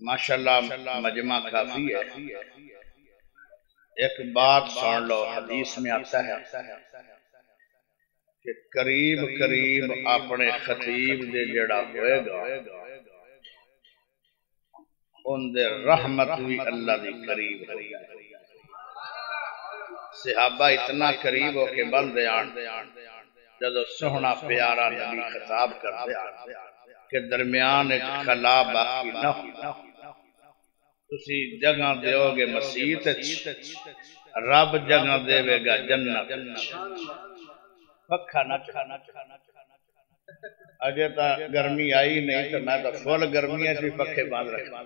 ماشاءاللہ مجمع کافی ہے۔ ایک بات سن لو، حدیث میں آتا ہے کہ قریب قریب اپنے خطیب دے جڑا ہوئے گا ان دے رحمت بھی اللہ دی قریب ہو جائے۔ صحابہ اتنا قریب ہو کے بندے آن جدو سوہنا پیارا نبی خطاب کر دیا کہ درمیان ایک خلا باقی نہ ہو، تسی جگہ دیو گے مسیت رب جگہ دے گا جنت۔ پکھا نہ کھانا اجے تا گرمی آئی نہیں تو میں تو فل گرمی ہے پکھے باندھ رکھا،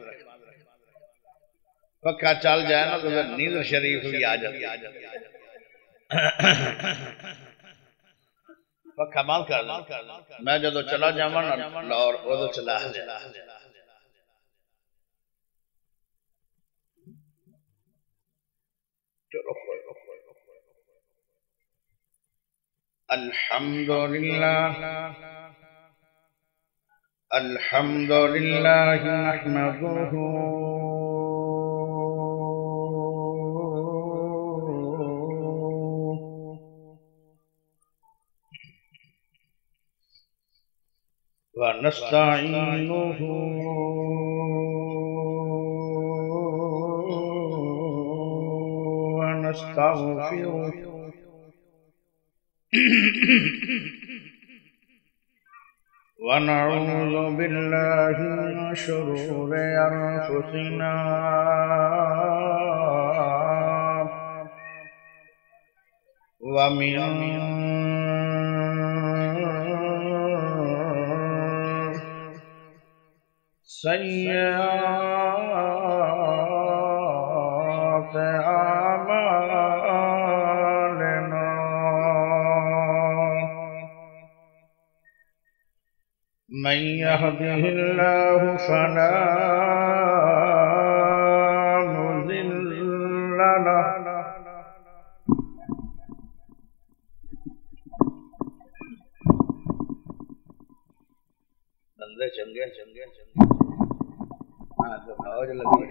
پکھا چل جائے نا تو نیند شریف بھی آ جاتی۔ پکھا بند کر میں جدو چلا جاواں نا لاہور ادو چلا الحمد لله نحمده ونستعينه ونستغفره ونعوذ بالله من شرور أنفسنا ومن سيئات أعمالنا من يهده الله فلا مضل له بندے چنگے ہاں تو فوج لگی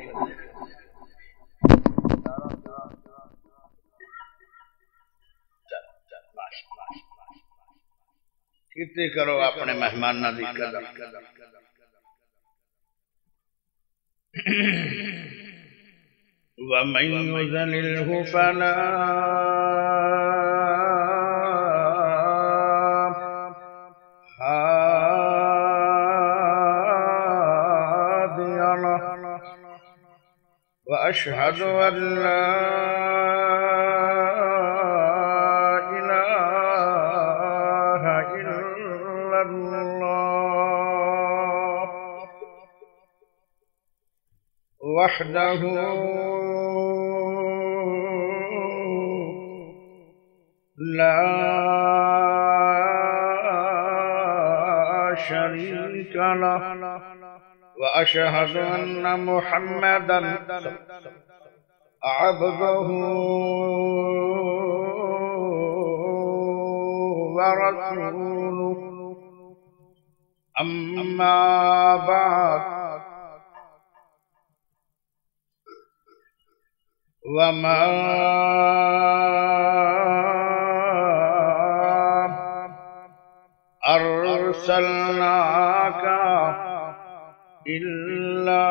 کتنی کرو اپنے مہمانوں کی قدر۔ ومن يذلله فلا هادي له وأشهد أن لا وحده لا شريك له وأشهد أن محمدا عبده ورسوله أما بعد وما أرسلناك إلا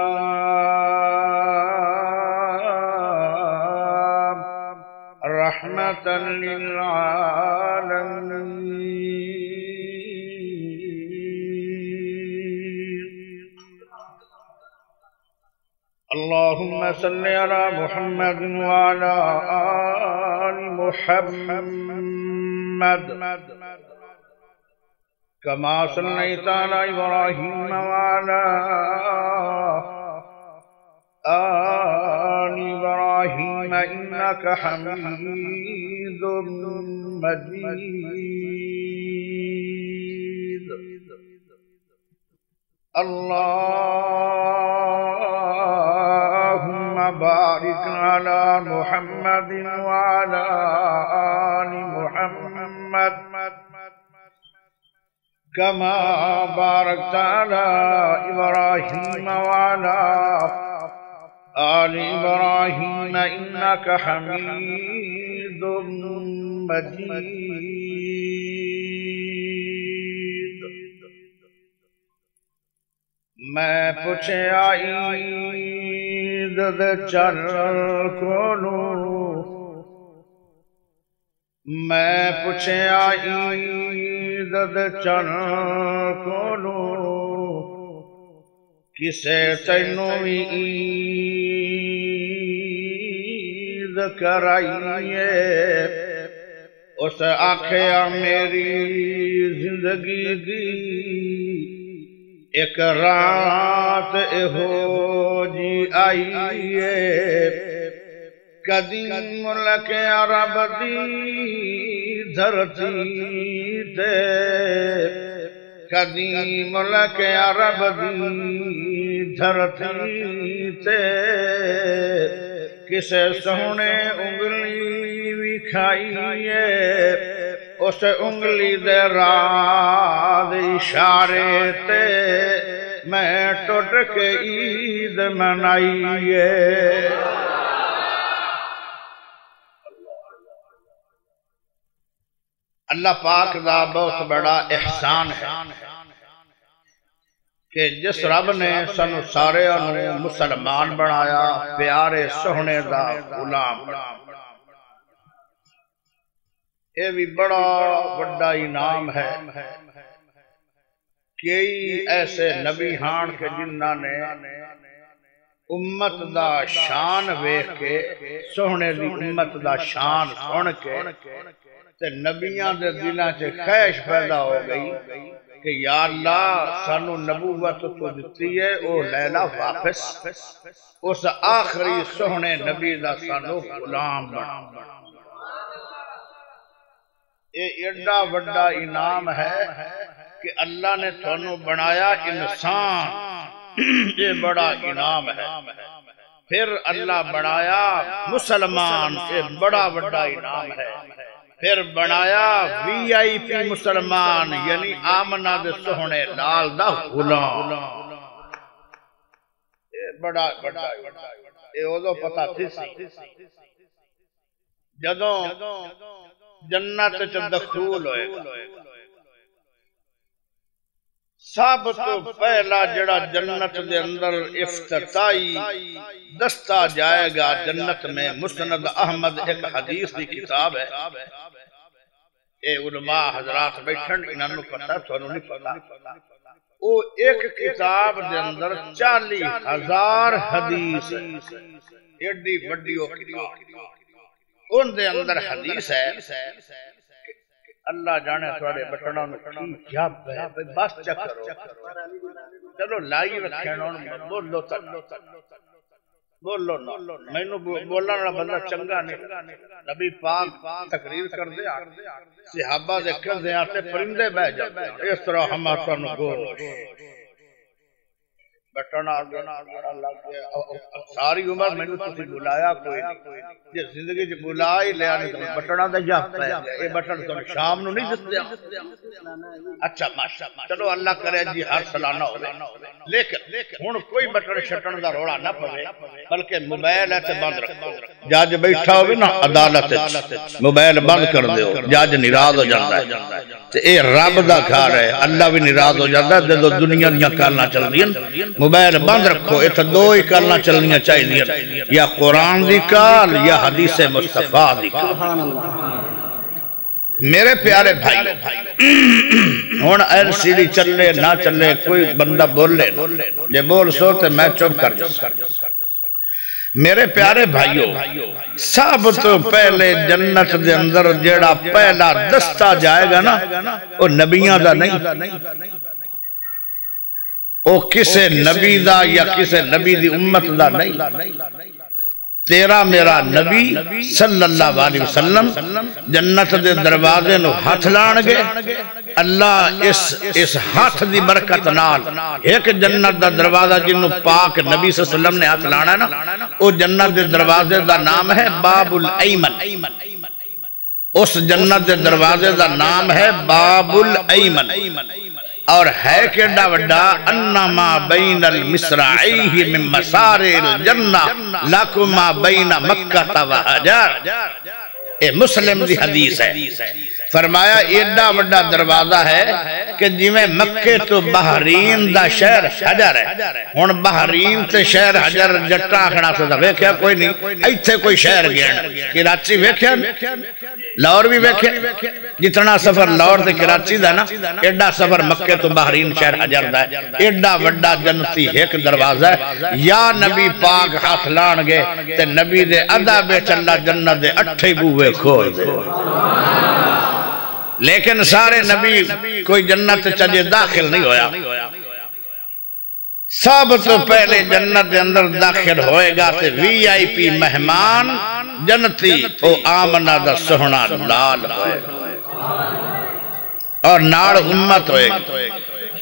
رحمة للعالمين اللهم صل على محمد وعلى آل محمد كما صليت على إبراهيم وعلى آل إبراهيم إنك حميد مجيد اللهم بارك على محمد وعلى آل محمد كما باركت على إبراهيم وعلى آل إبراهيم إنك حميد مجيد میں پوچھیا عید دے چل کولوں میں پوچھیا عید دے چل کولوں کسے تینوں بھی عید کرائیے اس آکھیا میری زندگی دی ایک رات ہو جی آئیے قدیم ملک عرب دی دھرتی تے قدیم ملک عرب دی دھرتی تے کسے سونے انگلی بھی کھائیے اس انگلی دے راز اشارے تے میں ٹوٹ کے عید منائیے اللہ پاک دا بہت بڑا احسان ہے کہ جس رب نے سانو سارے مسلمان بنایا پیارے سہنے دا غلام بنایا یہ بھی بڑا بڑا انعام ہے کئی ایسے نبی ہان کے جنہاں نے امت دا شان ویکھ کے سہنے دی امت دا شان سن کے تے نبیاں دے دلاں چ خواہش پیدا ہو گئی کہ یا اللہ سانو نبوت تو دتی ہے او لیلا واپس اس آخری سہنے نبی دا سانو غلام بنا یہ ایڈا بڑا انعام ہے کہ اللہ نے تھانو بنایا انسان یہ بڑا انعام ہے پھر اللہ بنایا مسلمان یہ بڑا بڑا انعام ہے پھر بنایا وی آئی پی مسلمان یعنی آمنہ دے سہنے لال دا غلام یہ بڑا بڑا یہ اوزو پتہ تھی سی جدوں جنت چ دخول ہوئے گا سب تو پہلا جڑا جنت دے اندر افتتاحی دستہ جائے گا جنت میں مسند احمد ایک حدیث دی کتاب ہے اے علماء حضرات بیٹھن انہوں نے پتا تھانوں نہیں پتا وہ ایک کتاب دے اندر 40,000 حدیث ایڈی بڑی وہ کتاب ان دے اندر حدیث ہے اللہ جانے تھوڑے بٹنوں میں کیا بس چک کرو چلو لائی رکھیں بولو تک بولو میں نے بولنا رہا بندہ چنگا نہیں نبی پاک تقریر کر دیا صحابہ دے کر دیا تے پرندے بہ جاتے ہیں اس طرح ہمارا نگوش بٹنا ساری عمر میں نے تسی بلایا کوئی نہیں یہ زندگی جو بلا ہی لیا نہیں تو بٹنا دا جا پایا یہ بٹن تو شام نو نہیں جس دیا اچھا ماشاءاللہ چلو اللہ کرے جی ہر سلانہ ہو لیکن ہون کوئی بٹن شٹن دا روڑا نہ پڑے بلکہ موبائل ہے تے بند رکھو جاج بیٹھا ہوئے نا عدالت موبائل بند کر دیو جاج نراض ہو جاتا ہے تے اے رب دا گھر ہے اللہ بھی نراض ہو جاتا ہے جو دنیا دیاں کارنا چل دیا موبائل بند رکھو اتھا دو ہی کارنا چلنیاں چاہیے یا قرآن دی کال یا حدیث مصطفیٰ دی کال میرے پیارے بھائی ہون ایل سی ڈی چلے نہ چلے کوئی بندہ بول لے یہ بول سو تے میں چپ کر میرے پیارے بھائیو سب تو پہلے جنت دے اندر جیڑا پہلا دستہ جائے گا نا وہ نبیاں دا نہیں وہ کسے نبی دا یا کسے نبی دی امت دا نہیں تیرا میرا نبی صلی اللہ علیہ وسلم جنت دے دروازے نو ہاتھ لان گے اللہ اس ہاتھ دی برکت نال ایک جنت دا دروازہ جنو پاک نبی صلی اللہ علیہ وسلم نے ہاتھ لانا نا وہ جنت دے دروازے دا نام ہے باب الایمن اس جنت دے دروازے دا نام ہے باب الایمن اور ہے کہ ڈا وڈا انما بین المصراعیہ من مسار الجنہ لکما بین مکہ و حجر. یہ مسلم دی حدیث ہے. فرمایا ایڈا وڈا دروازہ ہے کہ جی میں مکے تو بحرین دا شہر حجر ہے. ہن بحرین تے شہر حجر جٹا کھڑا تو ویکھیا کوئی نہیں. ایتھے کوئی شہر گیا کراچی ویکھیا لاہور بھی ویکھیا. جتنا سفر لاہور تے کراچی دا نا ایڈا سفر مکے تو بحرین شہر حجر دا ہے. ایڈا وڈا جنتی ایک دروازہ ہے. یا نبی پاک ہاتھ لان گے تے نبی دے ادا وچ اللہ جنت دے 8 بوئے کھول دے. لیکن سارے نبی کوئی جنت چجے داخل نہیں ہویا. سب تو پہلے جنت دے اندر داخل ہوئے گا تے وی آئی پی مہمان جنتی او آمنہ دا سہنا لال ہوئے اور ناڑ امت ہوئے گی.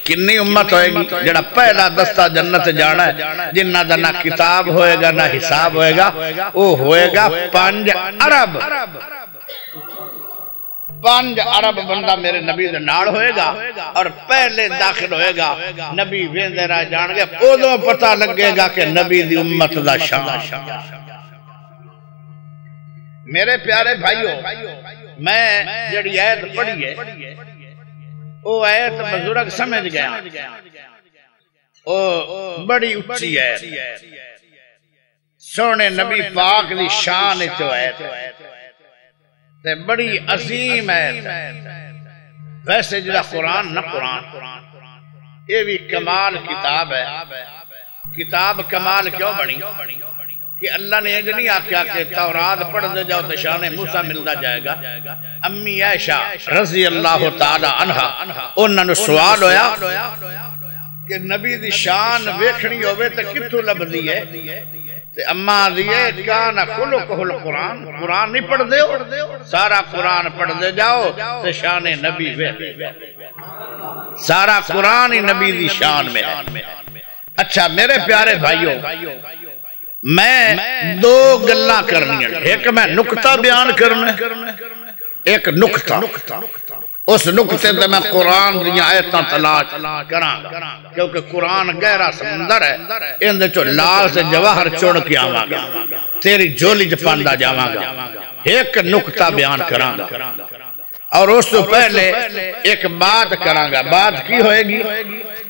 کنی امت ہوئے گی؟ جڑا پہلا دستہ جنت جانا ہے جنہ دا نہ کتاب ہوئے گا نہ حساب ہوئے گا. وہ ہوئے گا 5 ارب. 5 ارب بندہ میرے نبی دے ناڑ ہوئے گا اور پہلے داخل ہوئے گا. نبی ویندے رہ جان گے ادوں پتہ لگے گا کہ نبی دی امت دا شان. میرے پیارے بھائیو میں جڑی آیت پڑھی ہے وہ آیت بزرگ سمجھ گیا. وہ بڑی اچھی ہے. سونے نبی پاک دی شان چو آیت تے بڑی عظیم ہے. ویسے جڑا قرآن نہ قرآن یہ بھی کمال کتاب ہے. کتاب کمال کیوں بنی کہ اللہ نے یہ نہیں آکھیا کہ تورات پڑھ دے جاؤ تو شان موسیٰ ملتا جائے گا. امی عائشہ رضی اللہ تعالی عنہ انہوں نے سوال ہویا کہ نبی دی شان ویکھنی ہوئے تو کتھوں لبدی ہے؟ اماں دیئے کانا خلقہ القرآن. قرآن نہیں پڑھ دے ہو سارا قرآن پڑھ دے جاؤ تو شان نبی ویکھے. سارا قرآن ہی نبی دی شان میں ہے. اچھا میرے پیارے بھائیو میں 2 گلاں کرنی ہیں. ایک میں نکتہ بیان کرنا ایک نکتہ. اس نکتے تے میں قرآن دیا آیتاں تلاش کراں گا کیونکہ قرآن گہرا سمندر ہے. اندے چو لال سے جواہر چوڑ کے آواں گا تیری جولی جپاندہ جاواں گا. ایک نکتہ بیان کراں گا اور اس تو پہلے ایک بات کراں گا. بات کی ہوئے گی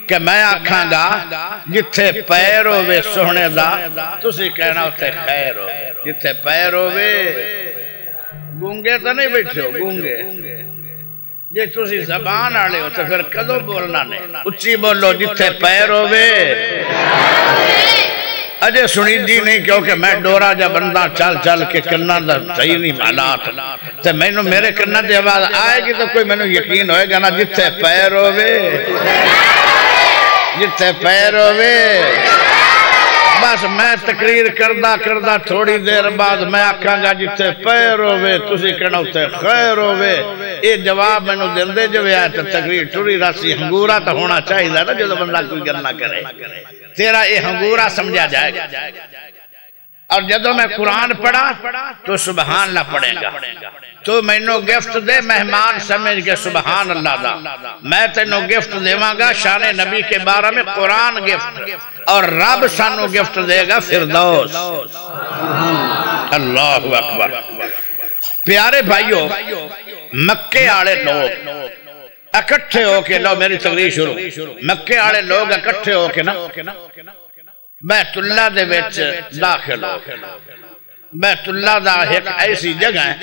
کہ میں آکھاں گا جتھے پیر ہوئے سونے دا تسی کہنا اتھے خیر ہو. جتھے پیر ہوئے گونگے تو نہیں بیٹھے ہو گونگے جے تسی زبان آڑے ہو تو پھر کدو بولنا نہیں. اچھی بولو جتھے پیر ہوئے. اجے سنی جی نہیں کیونکہ میں ڈورا جا بندہ چل چل کے کنہ دا صحیح نہیں حالات تو میں نے میرے کنہ دی آواز آئے گی تو کوئی میں نے یقین ہوئے گا نا جتھے پیر ہوئے جتھے پیر ہوئے. بس میں تقریر کردہ تھوڑی دیر بعد میں آکھاں گا جتھے پیر ہوئے تسی کہنا اتھے خیر ہوئے. یہ جواب میں نے دندے جو آئے تو تقریر ٹوری راسی. ہنگورا تو ہونا چاہیے نا جو بندہ کوئی گل نہ کرے. تیرا یہ ہنگورا سمجھا جائے گا. اور جدو میں قرآن پڑھا تو سبحان اللہ پڑھے گا تو میں نو گفت دے مہمان سمجھ کے سبحان اللہ دا. میں تینو گفت دیواں گا شان نبی کے بارے میں قرآن گفت اور رب سانو گفت دے گا فردوس. اللہ اکبر. پیارے بھائیو مکے آڑے لوگ اکٹھے ہو کے لو میری تقریر شروع. مکے آڑے لوگ اکٹھے ہو کے نا بیت اللہ دے وچ داخل ہو. بیت اللہ دا ایک ایسی جگہ ہے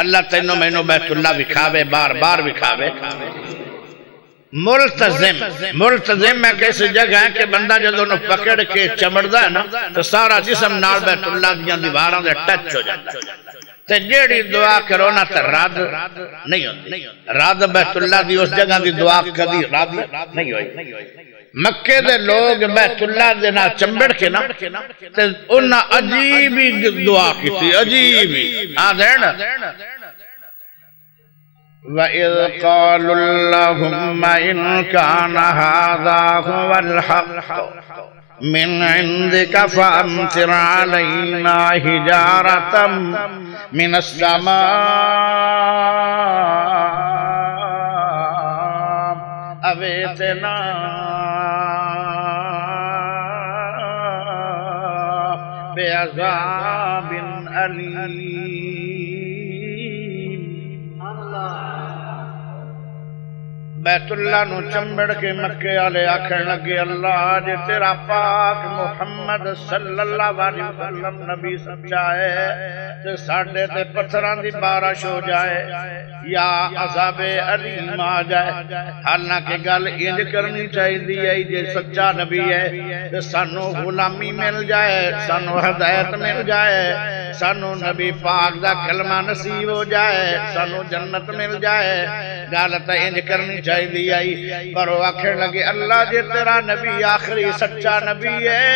اللہ تینوں میں نو بیت اللہ بکھاوے بار بار بکھاوے. ملتزم ایک ایسی جگہ ہے کہ بندہ جدو نو پکڑ کے چمڑدا ہے نا تو سارا جسم نال بیت اللہ دیاں دیواراں دے ٹچ ہو جاتا. تے جیڑی دعا کرو نا تے رد نہیں ہوندی. رد بیت اللہ دی اس جگہ دی دعا کبھی رد نہیں ہوئی. مکے دے لوگ بیت اللہ دے نا چمبڑ کے نا تے انہاں عجیب ہی دعا کیتی. عجیب ہی آدھین وَإِذْ قَالُوا اللَّهُمَّ إِنْ كَانَ هَذَا هُوَ الْحَقُّ مِنْ عِنْدِكَ فَأَمْطِرْ عَلَيْنَا حِجَارَةً مِنَ السَّمَاءِ أَوِ جئتنا بعذاب علیم۔ بیت اللہ نو چمبڑ کے مکے والے آکھن لگے اللہ جے تیرا پاک محمد صلی اللہ علیہ وسلم نبی سچا ہے تے ساڈے تے پتھراں دی بارش ہو جائے یا عذاب علیم آ جائے۔ حالانکہ گل انج کرنی چاہیے ہے جے سچا نبی ہے تے سانو غلامی مل جائے، سانو ہدایت مل جائے، سانو نبی پاک دا کلمہ نصیب ہو جائے، سانو جنت مل جائے۔ گل تے انج کرنی چاہیے آئی، پر وہ آکھن لگے اللہ جے تیرا نبی آخری سچا نبی ہے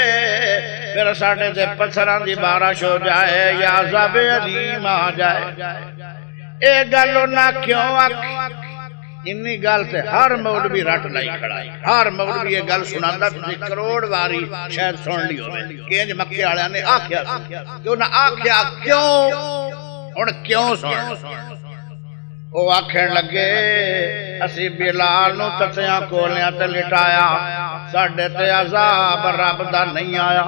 پھر ساڈے تے پتھراں دی بارش ہو جائے یا عذاب علیم آ جائے۔ اے گل انہاں کیوں آکھی؟ انی گل تے ہر مولوی رٹ لائی کھڑا ہے، ہر مولوی یہ گل سناندا تسی کروڑ واری شاید سن لی ہوے کہ انج مکے والےاں نے آکھیا کہ انہاں آکھیا کیوں؟ ہن کیوں سن؟ وہ آکھن لگے اسی بلال نو تتیاں کولیاں تے لٹایا، ساڈے تے عذاب رب دا نہیں آیا۔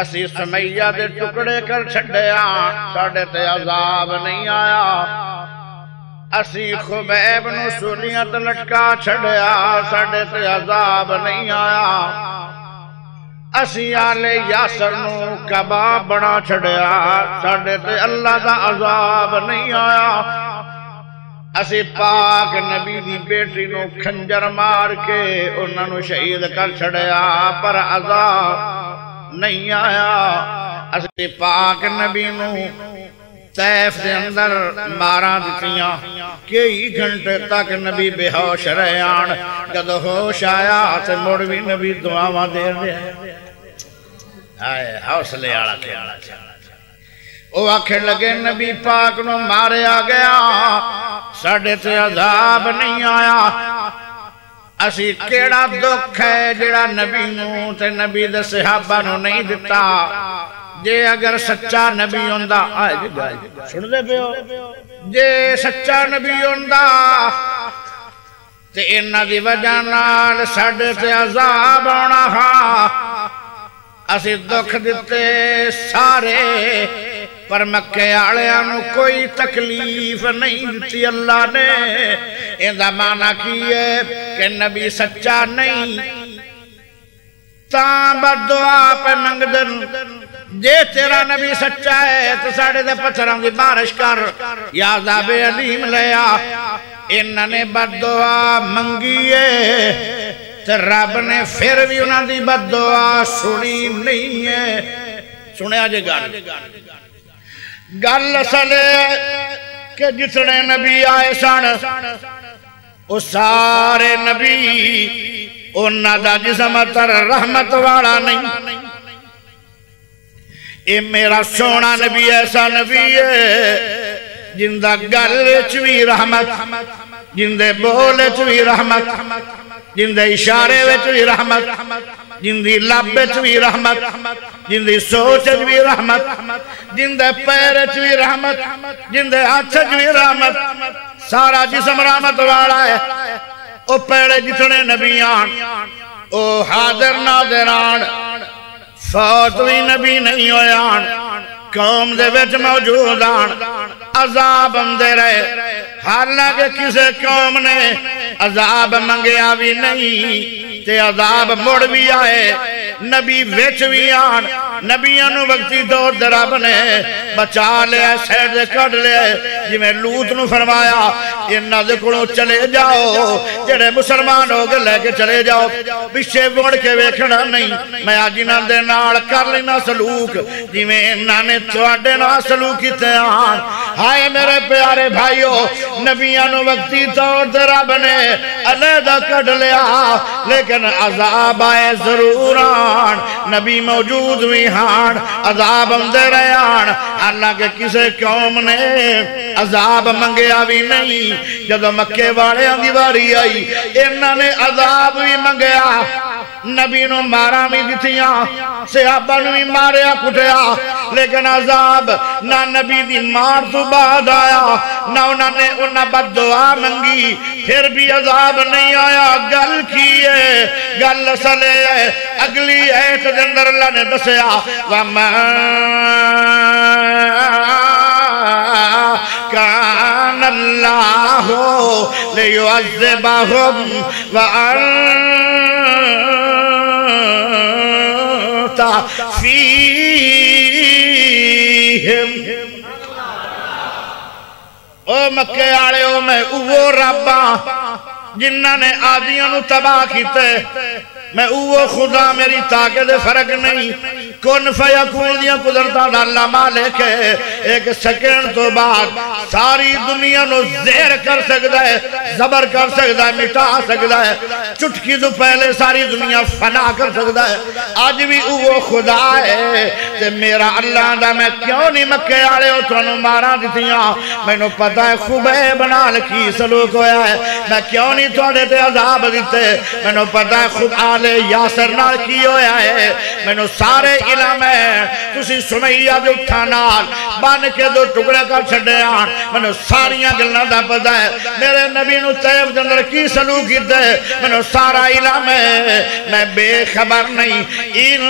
اسی سمیہ دے ٹکڑے کر چھڈیا، ساڈے تے عذاب نہیں آیا۔ اسی خبیب نو سولیاں تے لٹکا چھڈیا، ساڈے تے عذاب نہیں آیا۔ اسی آل یاسر نو کباب بنا چھڈیا، ساڈے تے اللہ دا عذاب نہیں آیا۔ اسی پاک نبی دی بیٹی نو کھنجر مار کے انہاں نو شہید کر چھڑیا پر عذاب نہیں آیا۔ اسی پاک نبی نو طیف دے اندر مارا دتیاں، کئی گھنٹے تک نبی بے ہوش رہان، جد ہوش آیا تے مڑ بھی نبی دعاواں دے رہے حوصلے والا کھیلا۔ وہ آکھن لگے نبی پاک نو ماریا گیا، ساڈے تے عذاب نہیں آیا۔ اسی کیڑا دکھ ہے جڑا نبی نو تے نبی دے صحابہ نو نہیں دتا؟ جے اگر سچا نبی ہوندا سن دے پیو، جے سچا نبی ہوندا تے انہاں دی وجہ نال ساڈے تے عذاب آنا ہاں۔ اسی دکھ دیتے سارے پر مکے آلیاں نو کوئی تکلیف نہیں دیتی اللہ نے۔ اندہ معنی کی ہے کہ نبی سچا نہیں تاں بدعا پہ منگ دن، جے تیرا نبی سچا ہے تو ساڑھے دے پتھراں دی بارش کر یا عذاب علیم لیا۔ انہاں نے بدعا منگی ہے تو رب نے پھر بھی انہاں دی بدعا سنی نہیں ہے۔ سنے آجے گل اصل ہے کہ جتنے نبی آئے سن وہ سارے نبی انہاں دا جسم تر رحمت والا نہیں۔ اے میرا سونا نبی ایسا نبی ہے جندہ گل چوی رحمت، جندے بول چوی رحمت، جندے اشارے چوی رحمت، جندی لب چوی رحمت، جندی سوچ چوی رحمت، جندے پیر چوی رحمت، جندے ہاتھ چوی رحمت، سارا جسم رحمت والا ہے۔ او پیڑے جتنے نبیان او حاضر ناظران، فوت بھی نبی نہیں ہویان، قوم دے وچ موجودان، عذاب اندے رہے۔ حالانکہ کسے قوم نے عذاب منگیا بھی نہیں تے عذاب مڑ بھی آئے، نبی وچ بھی آن، نبیانو وقتی دور درب نے بچا لے سید کڑ لے، جی میں لوت نو فرمایا انہا دکھڑوں چلے جاؤ، جڑے مسلمان ہو گئے لے کے چلے جاؤ، پیچھے وڑ کے ویکھنا نہیں، میں آج انہاں دے نال کر لینا سلوک جی میں انہاں نے تواڈے نال سلوک کیتے آن۔ ہائے میرے پیارے بھائیو، نبیانو وقتی دور درب نے علیحدہ کڑ لیا، لیکن عذاب آئے ضرور آن، نبی موجود بھی ہان، عذاب اندے رہے آن۔ اللہ کے کسے قوم نے عذاب منگیا بھی نہیں، جدو مکے والے دیواری آئی انہاں نے عذاب بھی منگیا، نبی نو مارا بھی دتیاں، صحابہ نو بھی ماریا کٹیا، لیکن عذاب نہ نبی دی مار تو بعد آیا نہ انہوں نے انہیں بد دعا منگی پھر بھی عذاب نہیں آیا گل کی ہے گل سلے ہے اگلی ایت دندر اللہ نے دسیا وَمَا كان الله ليعذبهم وأنت فيهم او مکے آڑے او میں اوہ ربا جنہ نے آدیاں نو تباہ کیتے میں اوہ خدا میری طاقت فرق نہیں کن فیکون دیا قدرتا دا اللہ مالک ہے ایک سیکنڈ تو بعد ساری دنیا نو زیر کر سکتا ہے زبر کر سکتا ہے مٹا سکتا ہے چٹکی تو پہلے ساری دنیا فنا کر سکتا ہے آج بھی اوہ خدا ہے تے میرا اللہ دا میں کیوں نہیں مکے آڑے ہو تھانو مارا دیتیاں میں نو پتا ہے خوبے بنا لکی سلوک ہویا ہے میں کیوں نہیں تھوڑے تے عذاب دیتے میں نو پتا ہے خود آلے یاسر نال کی ہویا ہے میں نو سارے علم ہے تسی سمیہ جو اٹھانال بان کے دو ٹکڑے کر چھڑے آن میں نو ساریاں گلنا دا پتا ہے میرے نبی نو طیب جندر کی سلوک دے میں نو سارا علم ہے میں بے خبر نہیں ان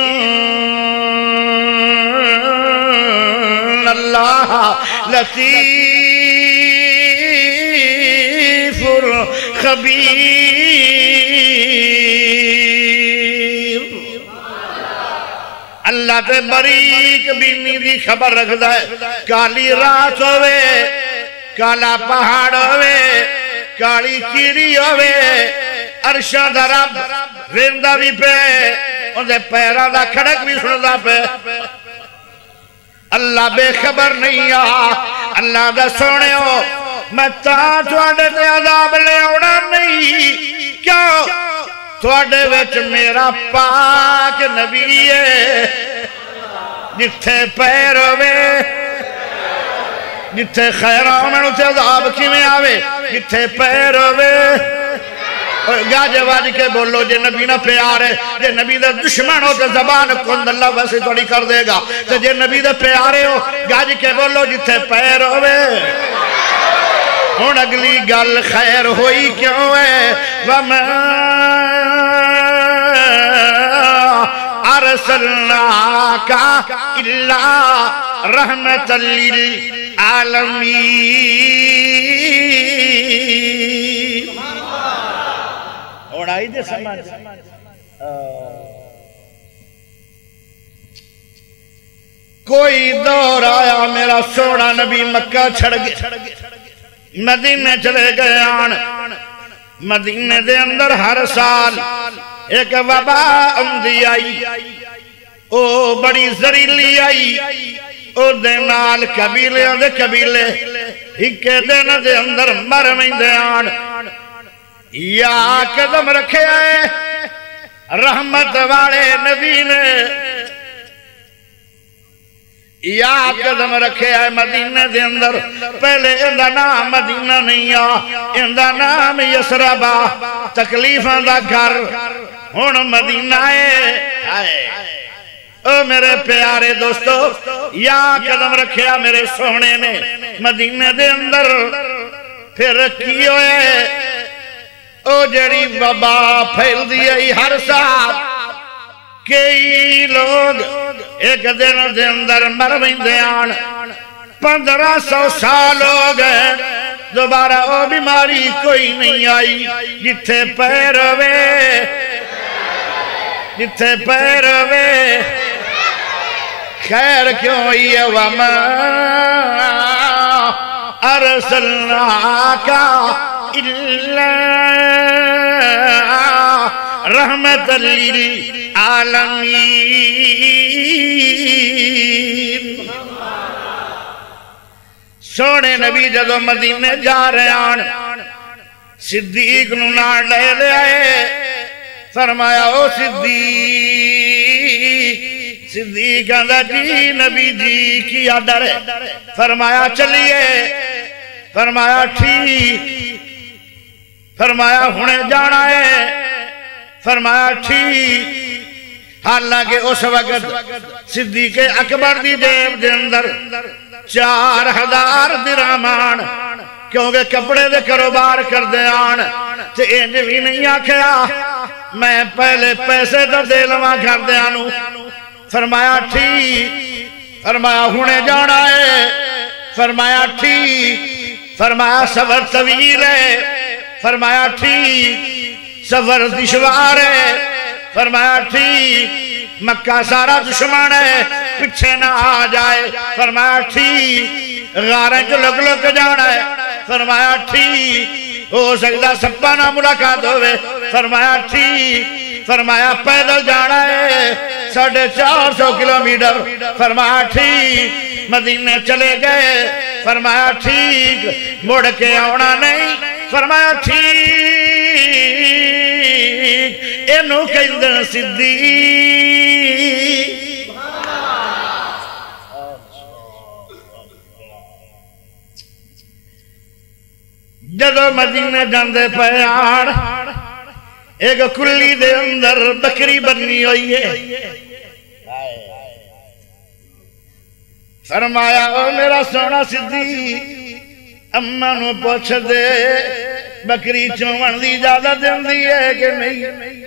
اللہ لطیف خبیر اللہ تے باریک بینی دی خبر رکھ دے کالی رات ہوئے کالا پہاڑ ہوئے کالی کیڑی ہوئے عرشہ دا رب رندہ بھی پہ اندھے پیرہ دا کھڑک بھی سندا پہ اللہ بے خبر نہیں اللہ دا سونے ہو میں تواڈے تے عذاب لے اوڑا نہیں کیوں تواڈے وچ میرا پاک نبی ہے جتھے پیر ہوئے جتھے خیر آمن تے عذاب کی میں آوے جتھے پیر ہوئے گاج واج کے بولو جے نبی نہ پیار ہے جے نبی دے دشمن ہو تے زبان کند اللہ ویسے توڑی کر دے گا تے جے نبی دے پیارے ہو گاج کے بولو جتھے پیر ہوئے ہون اگلی گل خیر ہوئی کیوں ہے وَمَا أَرْسَلْنَاكَ إِلَّا رَحْمَةً لِلْعَالَمِينَ آئی دے سمجھ کوئی دور آیا میرا سونا نبی مکہ چھڑ گئے مدینے چلے گئے آن مدینے دے اندر ہر سال ایک وبا امدی آئی او بڑی زریلی آئی او دے نال قبیلے دے قبیلے ہکے دن دے اندر مر میں دے آن یا قدم رکھے آئے رحمت والے نبی نے یا قدم رکھے آئے مدینہ دے اندر پہلے اندہ نام مدینہ نہیں اندہ نام یسربا تکلیفاں دا گھر ہون مدینہ آئے او میرے پیارے دوستو یا قدم رکھے آئے میرے سونے نے مدینہ دے اندر پھر کی ہوئے او جڑی وبا پھیل دیئی ہر سال کئی لوگ ایک دن دے اندر مر بندے آن 1500 سال ہو گئے دوبارہ او بیماری کوئی نہیں آئی جتھے پیر ہوئے جتھے پیر ہوئے خیر کیوں ہوئی ہے وَمَا أَرْسَلْنَاكَ إِلَّا رحمت للعالمین سونے نبی جدو مدینے جا رہے آن صدیق نار لے لے آئے فرمایا او صدیق کہندا جی نبی جی کیا ڈر ہے فرمایا چلیے فرمایا ٹھیک فرمایا ہونے جانا ہے فرمایا ٹھیک حالانکہ اس وقت صدیق اکبر دی جیب دے اندر 4000 درہمان کیونکہ کپڑے دے کاروبار کر دے آن تے انج بھی نہیں آکھیا میں پہلے پیسے تو دے لواں کر دے آنو فرمایا ٹھیک فرمایا ہونے جانا ہے فرمایا ٹھیک فرمایا سفر طویل ہے فرمایا ٹھیک سفر دشوار ہے فرمایا ٹھیک مکہ سارا دشمن ہے پچھے نہ آ جائے فرمایا ٹھیک غاریں جو لگ لگ جانا ہے فرمایا ٹھیک ہو سکتا سپا نہ ملاقات ہوئے فرمایا ٹھیک فرمایا پیدل جانا ہے 450 کلومیٹر فرمایا ٹھیک مدینے چلے گئے فرمایا ٹھیک مڑ کے آنا نہیں فرمایا ٹھیک اینو کہندے صدیق جدو مدینے جاندے پیار ایک کلی دے اندر بکری بنی ہوئی ہے فرمایا او میرا سونا صدیق اماں نو پوچھ دے بکری چون دی اجازت دیندی ہے کہ نہیں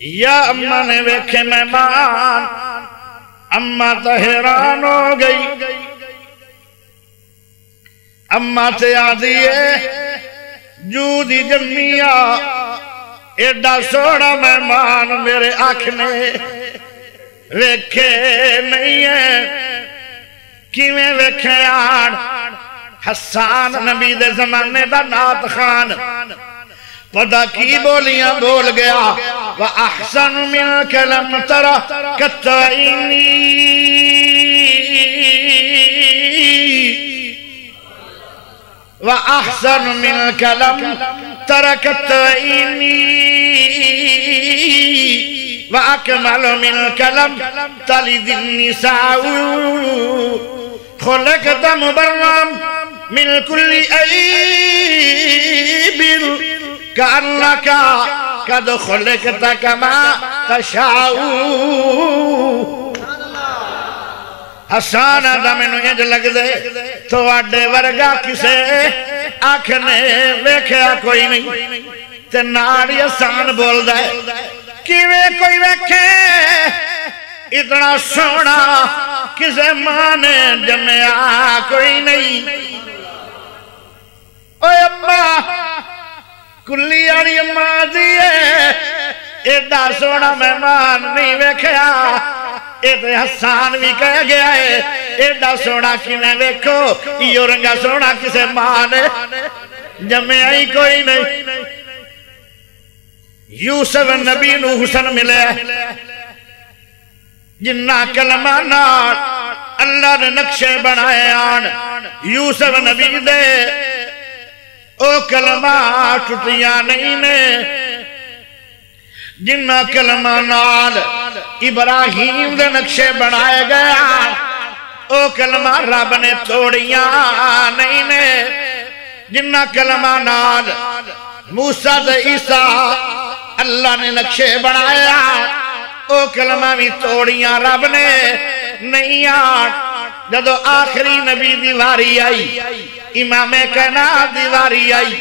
یا اماں نے ویکھے مہمان اماں تو حیران ہو گئی اماں تے آدھی ہے جو دی جمعیہ ایڈا سونا مہمان میرے آنکھنے ویکھے نہیں ہے کیویں ویکھے آن حسان نبی دے زمانے دا نعت خان پتہ کی بولیاں بول گیا وَأَحْسَنُ مِنْكَ لَمْ تَرَ كَالتَّعِينِي وَأَحْسَنُ مِنْكَ لَمْ تَرَ كَالتَّعِينِي وَأَكْمَلُ مِنْكَ لَمْ تَلِدِ النِّسَاءُ خُلِقْتَ مُبَرًّا مِنْ كُلِّ عَيْبٍ كَأَنَّكَ قَدْ خُلِقْتَ كَمَا تَشَاءُ حسان دا میں نو انج لگ دے تو آڈے ورگا کسے آنکھنے ویکھیا کوئی نہیں تے ناڑی حسان بول دے کیویں کوئی ویکھے اتنا سونا کسے ماں نے جمعیا کوئی نہیں اوے اماں کلی آڑی اماں دیئے ایڈا سونا مہمان نہیں ویکھیا ایتے حسان بھی کہہ گیا ہے ایڈا سونا کینے ویکھو یہ رنگا سونا کسے ماں نے جمعیا ہی کوئی نہیں یوسف نبی نو حسن ملے جنہ کلمہ نار اللہ نے نقشے بنائے آن یوسف نبی دے او کلمہ ٹوٹیاں نہیں نے جنہ کلمہ نال ابراہیم دے نقشے بنائے گیا او کلمہ رب نے توڑیاں نہیں نے جنہ کلمہ نال موسیٰ دے عیسیٰ اللہ نے نقشے بنایا او کلمہ بھی توڑیاں رب نے نہیں آن جدو آخری نبی دیواری آئی امام کائنات دیواری آئی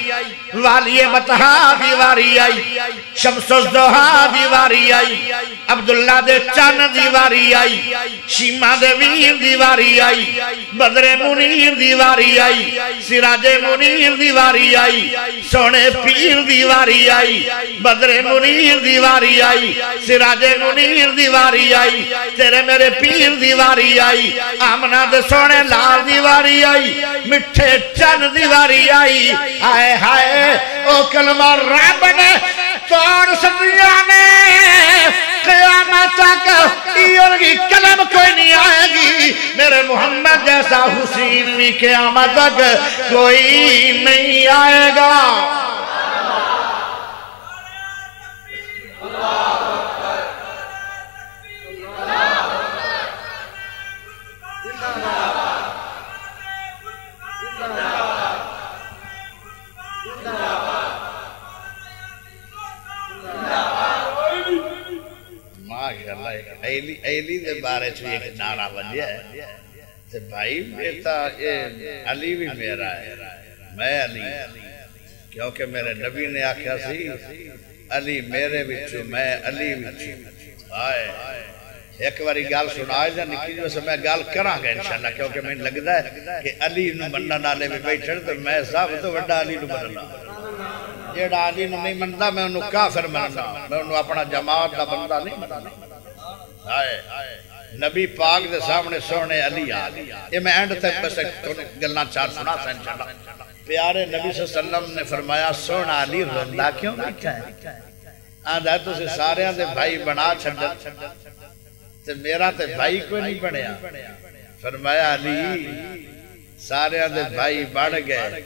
والی بطحا دیواری آئی شمس الزہا دیواری آئی عبداللہ دے چان دیواری آئی شیمہ دے ویر دیواری آئی بدر منیر دیواری آئی سراج منیر دیواری آئی سونے پیر دیواری آئی بدر منیر دیواری آئی سراج منیر دیواری آئی تیرے میرے پیر دیواری آئی آمنہ دے سونے لال دیواری آئی مٹھے چن دیواری آئی آئے ہائے او کلمہ رب نے توڑ صدیہ نے قیامت تک یہ کلم کوئی نہیں آئے گی میرے محمد جیسا حسین بھی قیامت تک کوئی نہیں آئے گا ماشاءاللہ ایلی دے بارے سے ایک نعرہ بجیا ہے تے بھائی بیٹا علی بھی میرا ہے میں علی کیونکہ میرے نبی نے آکھا سی علی میرے بچوں میں علی بچوں آئے ایک باری گال سنائے جا نکی جو سے میں گال کران گا انشاءاللہ کیونکہ میں لگتا ہے کہ علی نو مننا نالے میں بیٹھر تو میں صاحب تو بڑا علی نو مننا جیڑا علی نو نہیں منتا میں انہوں کافر مننا میں انہوں اپنا جماعت دا بندہ نہیں مننا آئے نبی پاک دے سامنے سونے علی آگئی یہ میں اینڈ تک بس گلنا چار سنا تھا انشاءاللہ پیارے نبی صلی اللہ علیہ وسلم نے فرمایا سونا علی رندہ کیوں بیٹھا ہے آدھا تو سے سارے دے بھائی بنا چھڑا تے میرا تے بھائی کوئی نہیں بڑھیا فرمایا علی سارے دے بھائی بڑھ گئے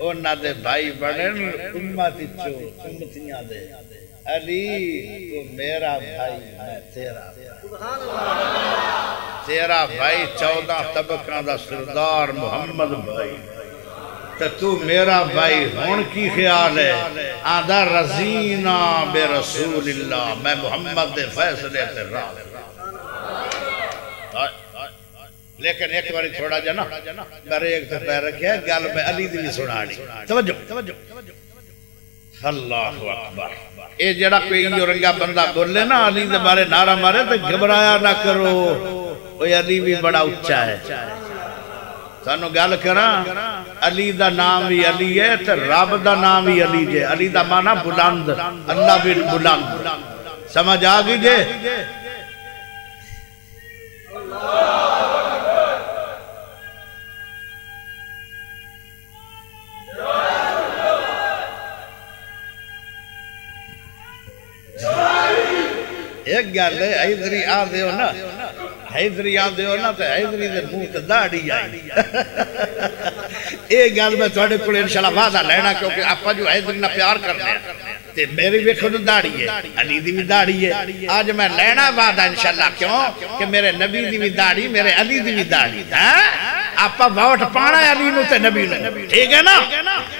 اونا دے بھائی بڑھن امتی چو امتیاں دے علی تو میرا بھائی میں تیرا بھائی 14 طبقہ دا سردار محمد بھائی تو میرا بھائی ہون کی خیال ہے آدھا رضینا بے رسول اللہ میں محمد دے فیصلے تے راہ لیکن ایک باری تھوڑا جنا میرے ایک تو پیر رکھے گل میں علی دی سنانی توجہ اللہ اکبر اے جڑا کوئی جو رنگا بندہ بولے نا علی دے بارے نعرہ مارے تو گھبرایا نہ کرو وہ علی بھی بڑا اچھا ہے سانو گل کراں علی دا نام بھی علی ہے تے رب دا نام بھی علی جے علی دا معنی بلند اللہ بھی بلند سمجھ آ گئی جے ایک گل ہے حیدری آ دیو نا حیدری آ دیو نا تو حیدری دے منہ تے داڑھی آئی ایک گل میں تھوڑے کو انشاءاللہ وعدہ لینا کیونکہ آپا جو حیدری نہ پیار کرنے ہیں تے میری ویکھو تو داڑھی ہے علی دی بھی داڑھی ہے آج میں لینا وعدہ انشاءاللہ کیوں کہ میرے نبی دی بھی داڑھی میرے علی دی بھی داڑھی آپا ووٹ پانا ہے علی نو تے نبی نو ٹھیک ہے نا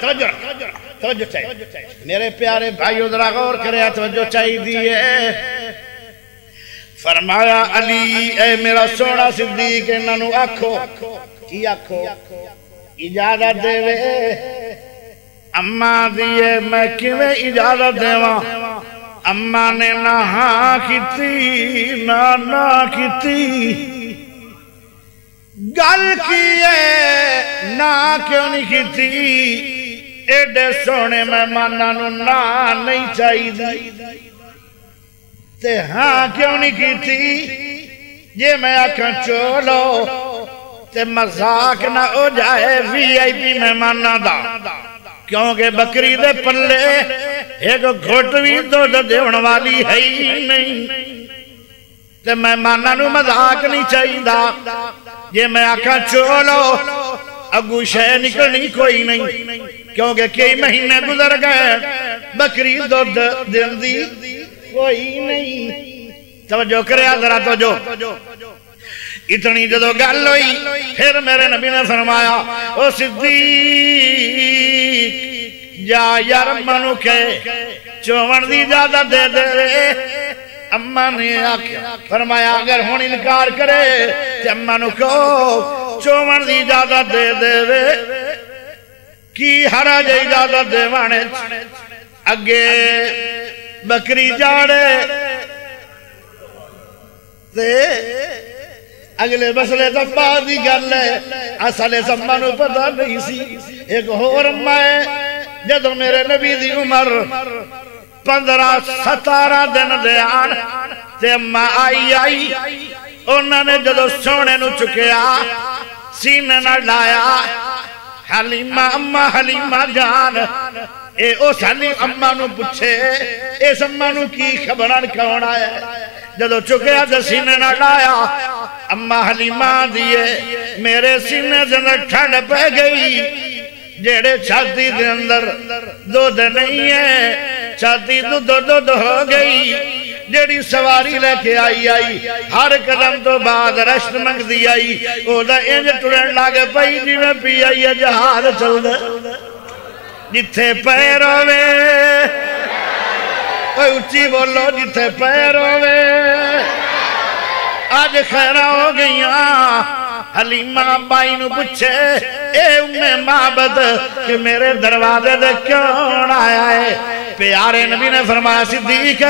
توجہ چاہیے میرے پیارے بھائیو ذرا غور کرے توجہ چاہیے دیئے فرمایا علی اے میرا سونا صدیق انہوں آکھو کی آکھو اجازت دے وے اممہ دیئے میں کیویں اجازت دے وہاں اممہ نے نہ ہاں کیتی نہ کیتی گل کیے نہ کیوں نہیں کیتی ایڈے سونے مہماناں نو نہ نہیں چاہی دی تے ہاں کیوں نہیں کیتی یہ میں آکھاں چولو تے مذاق نہ ہو جائے وی آئی پی مہماناں دا کیونکہ بکری دے پلے ایک گھوٹ بھی دو دیون والی ہے ہی نہیں تے مہماناں نو مذاق نہیں چاہی دا یہ میں آکھاں چولو اگو شے نکلنی کوئی نہیں کیونکہ کئی مہینے گزر گئے بکری دودھ دیندی کوئی نہیں توجہ کرے ذرا توجہ اتنی جدو گل ہوئی پھر میرے نبی نے فرمایا او صدیق جا یار منو کے چومن دی اجازت دے دے اممہ نے آکھا فرمایا اگر ہون انکار کرے تو اممہ نو کو چومن دی اجازت دے دے کی ہرا جے اجازت دے وانے اگے بکری جاڑے تے اگلے مسئلے تو بعدی گل ہے اصلے سمانو پتہ نہیں سی ایک اور میں جدو میرے نبی دی عمر 15-17 دن دے آن تے اممہ آئی انہوں نے جدو سونے نو چکیا سینے نہ لایا حلیمہ اممہ حلیمہ جان اے اس حلیم اممہ نو پچھے اس اممہ نو کی خبران کون آیا جدو چکیا تو سینے نہ لایا اممہ حلیمہ دیئے میرے سینے جنر ٹھنڈ پہ گئی جیڑے چھاتی دے اندر دودھ نہیں ہے چھاتی دودھ ہو گئی جیڑی سواری لے کے آئی ہر قدم تو بعد رشت منگ دی آئی او دا انج ٹرن لاغے پئی جی میں پی آئی ہے جہاد چل دے جتھے پیر ہوئے اوہ اچھی بولو جتھے پیر ہوئے آج خیرہ ہو گئیاں حلیمہ بائی نو پوچھے اے ام معبد کہ میرے دروازے دے کیوں آیا ہے پیارے نبی نے فرمایا صدیق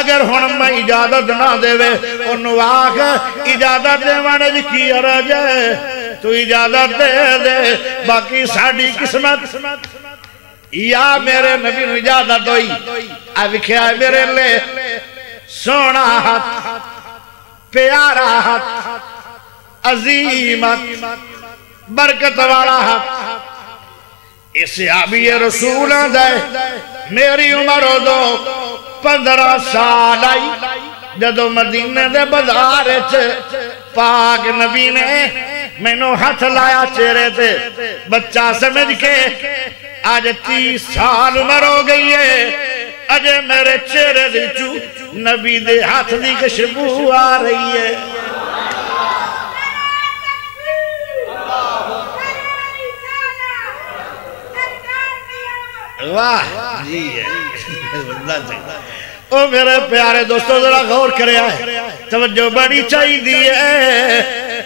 اگر ہن میں اجازت نہ دے وے انہوں آخ اجازت دے وانے جی کی عرض ہے تو اجازت دے دے باقی ساڑی قسمت یا میرے نبی نو اجازت ہوئی اب کیا میرے لے سونا ہاتھ پیارا ہاتھ عظیمت برکت والا ہاتھ اس آبی رسول دے میری عمر ہو دو 15 سال آئی جدو مدینے دے بازار پاک نبی نے میں نو ہاتھ لایا چہرے تے بچہ سمجھ کے آج 30 سال عمر ہو گئی ہے اجے میرے چہرے دے چو نبی دے ہاتھ دی خوشبو آ رہی ہے واہ جی ہے او میرے پیارے دوستو ذرا غور کرے آئے توجہ بڑی چاہی دی ہے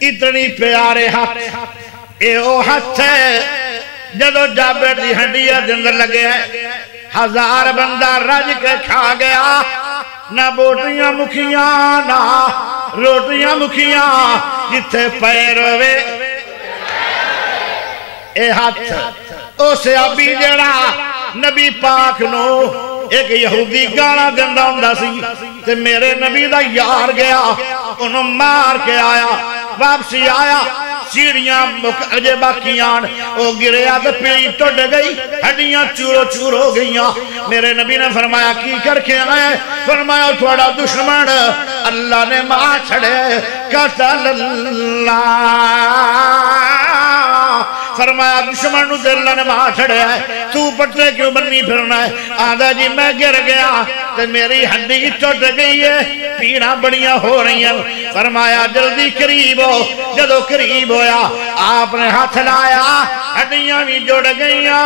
اتنی پیارے ہاتھ اے او ہاتھ ہے جدو جابر دی ہنڈیا دندر لگے ہے 1000 بندہ رج کے کھا گیا نہ بوٹیاں مکھیاں نہ روٹیاں مکھیاں جتھے پیر ہوئے اے ہاتھ او صحابی جڑا نبی پاک نو ایک یہودی گانا دندہ ہوندا سی تے میرے نبی دا یار گیا انہوں مار کے آیا واپسی آیا سیڑیاں اجے باقیان او گریا تے پیڑی ٹوٹ گئی ہڈیاں چورو چور ہو گئیاں میرے نبی نے فرمایا کی کر کے آئے فرمایا تھوڑا دشمن اللہ نے ماں چھڑے قتل اللہ فرمایا دشمن سے اللہ نے ماں چھڑے ہے تو پٹے کیوں بنی پھرنا ہے آدھا جی میں گر گیا تے میری ہڈی ٹوٹ گئی ہے پیڑاں بڑیاں ہو رہی ہیں فرمایا جلدی قریب ہو جدو قریب ہویا آپ نے ہاتھ لایا ہڈیاں بھی جڑ گئیاں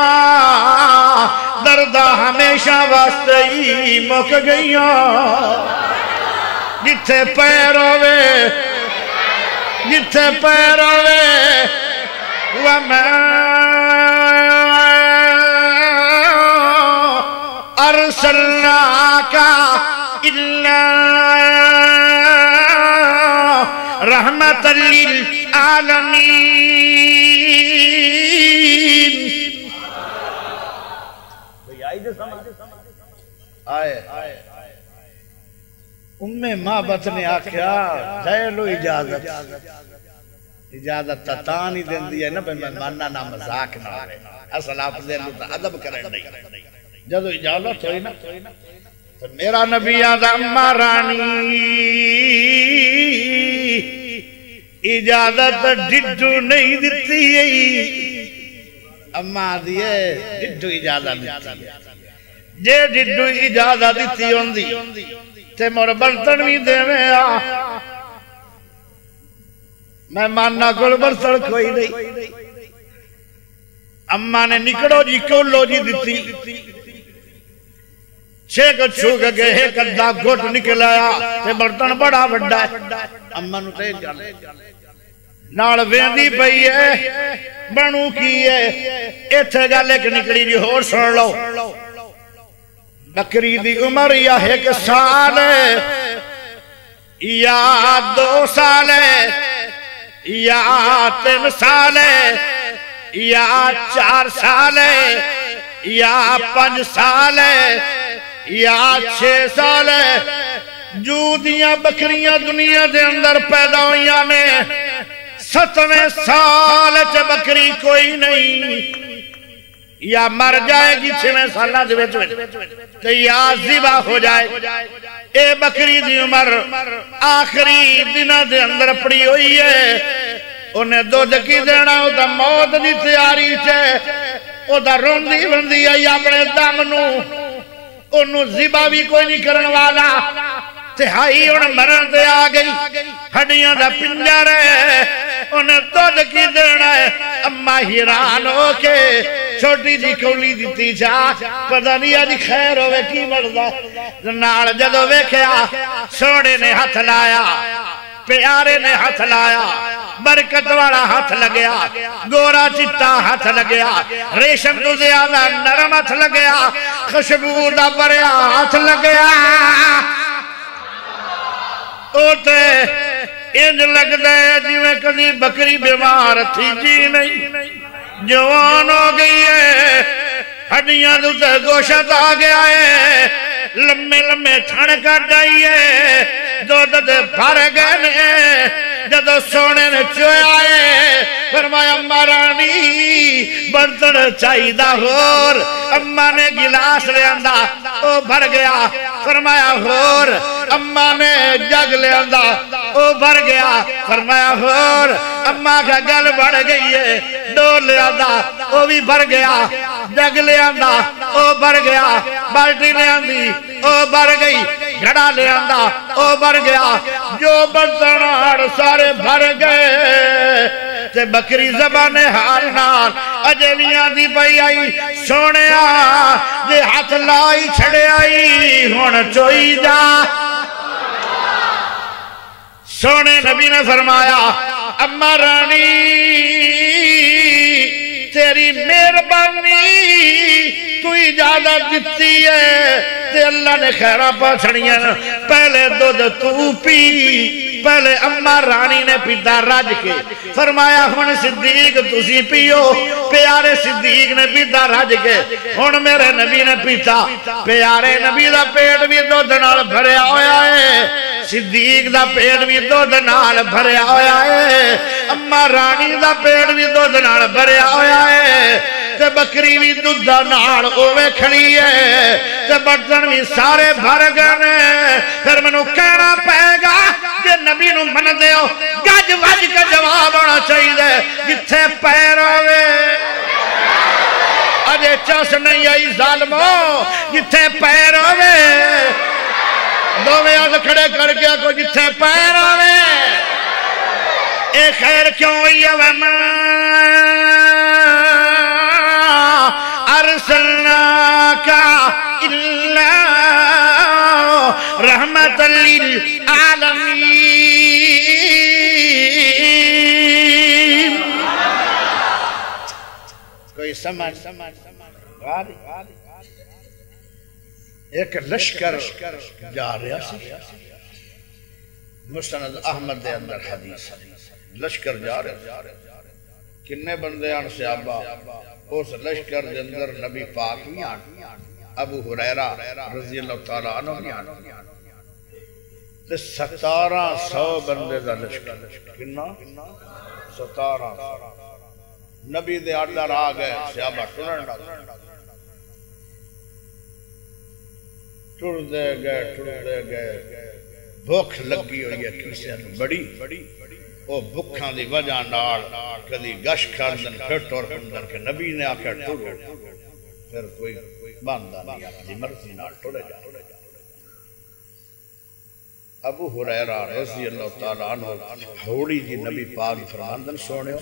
دردہ ہمیشہ واسطے ہی مک گئیاں جتھے پیر ہوئے جتھے پیر ہوئے وَمَا أَرْسَلْنَاكَ إِلَّا رَحْمَةً لِلْعَالَمِينَ آئے معبد نے آکھیا دے لو اجازت تا نہیں دین دی ہے نا میں ماننا نہ مذاق نہ آرے اصل آپ دے لو تا عدب کریں نہیں جدو اجازت ہوئی نا تو میرا نبی آدم رانی اجازت ڈڈو نہیں دیتی ہے اما دیئے ڈڈو اجازت دیتی ہے جے ڈڈو اجازت دیتی ہوں دی تے مور برطن بھی دے میں میں ماننا کل برسل کوئی نہیں اممہ نے نکڑو جی کولو جی دیتی چھے کو چھوک گئے ہے کدھا گھٹ نکل آیا تے برطن بڑا بڑا ہے اممہ نو تے جانے نال ویندی پئی ہے بنو کی ہے ایتھے گا لے کے نکڑی جی ہور سڑ لو بکری دی عمر یا 1 سال یا 2 سال یا 3 سال یا 4 سال یا 5 سال یا 6 سال جو دیاں بکریاں دنیا دے اندر پیدا ہوئیاں نے 7ویں سال چ بکری کوئی نہیں یا مر جائے گی 6ویں سالہ دے وچ یا ذبح ہو جائے اے بکری دی عمر آخری دنہ دے اندر پڑی ہوئی ہے انہیں دو جکی دینا ہوتا موت دی تیاری چھے ہوتا روندی بندی ہے اپنے دم نو انہوں ذبح بھی کوئی نہیں کرن والا تہائی انہیں مرن دے آگئی ہڈیاں دا پنجر ہے انہیں دو جکی دینا ہے اما حیران ہو کے چھوٹی جی کولی دیتی جا پتہ نہیں آج خیر ہوئے کی مردا نال جدو ویکھیا سونے نے ہاتھ لایا پیارے نے ہاتھ لایا برکت والا ہاتھ لگیا گورا چٹا ہاتھ لگیا ریشم تو زیادہ نرم ہاتھ لگیا خوشبو دا بریا ہاتھ لگیا اوتے انج لگ دے جیویں کدی بکری بیمار تھی جی نہیں جوان ہو گئی ہے ہڈیاں دوتے گوشت آ گیا ہے لمے لمے چھڑ کر ڈائی ہے دودھ دے بھر گئے جدو سونے نے چویا ہے فرمایا اماں رانی برتن چاہی دا ہور اماں نے گلاس لے آندہ او بھر گیا فرمایا ہور اماں نے جگ لے آندہ او بھر گیا فرمایا ہور اماں کا گل بڑھ گئی ہے ڈول لے آندہ او بھی بھر گیا جگ لے آندہ او بھر گیا بالٹی لے آندی او بھر گئی گھڑا لے آندہ او بھر گیا جو برتن آڑ سارے بھر گئے تے بکری زبان حال نال اجلیاں دی پئی آئی سونے دے ہاتھ لائی چھڑے آئی ہون چوئی جا سونے نبی نے فرمایا اماں رانی تیری مہربانی تو اجازت دیتی ہے تے اللہ نے خیرہ پاچھڑیاں پہلے دودھ تو پی پہلے اماں رانی نے پیتا رج کے فرمایا ہن صدیق تسی پیو پیارے صدیق نے پیتا رج کے ہن میرے نبی نے پیتا پیارے نبی دا پیٹ بھی دودھ نال بھریا ہویا ہے صدیق دا پیٹ بھی دودھ نال بھریا ہویا ہے اماں رانی دا پیٹ بھی دودھ نال بھریا ہویا ہے تے بکری بھی دودھا نال اوے کھڑی ہے تے برتن بھی سارے بھر گئے پھر منو کہنا پائے گا کہ نبی نو من دیو گج وج کا جواب ہونا چاہیے دے جتھے پیر ہوئے اجے چس نہیں آئی ظالموں جتھے پیر ہوئے دو میں آج کھڑے کر گیا کو جتھے پیر ہوئے اے خیر کیوں ہوئی ہے أرسلناك إلا رحمة للعالمين کوئی سمجھ ایک لشکر جا رہا سی مسند احمد دے اندر حدیث لشکر جا رہا کنے بندے آن صحابہ اس لشکر دے اندر نبی پاک بھی آن ابو ہریرہ رضی اللہ تعالیٰ عنہ بھی آن تے 1700 بندے دا لشکر کنا 1700 نبی دے اندر آ گئے صحابہ ٹرن ٹر دے گئے بھوک لگی ہوئی ہے کسی نے بڑی وہ بکھاں دی وجہ نال کدی گش کردن پھٹ اور کندن کہ نبی نے آکر ٹرو پھر کوئی باندھا نہیں اپنی مرضی نال ٹرے جا ابو ہریرہ رضی اللہ تعالیٰ عنہ ہوڑی جی نبی پاک فرماندن سونے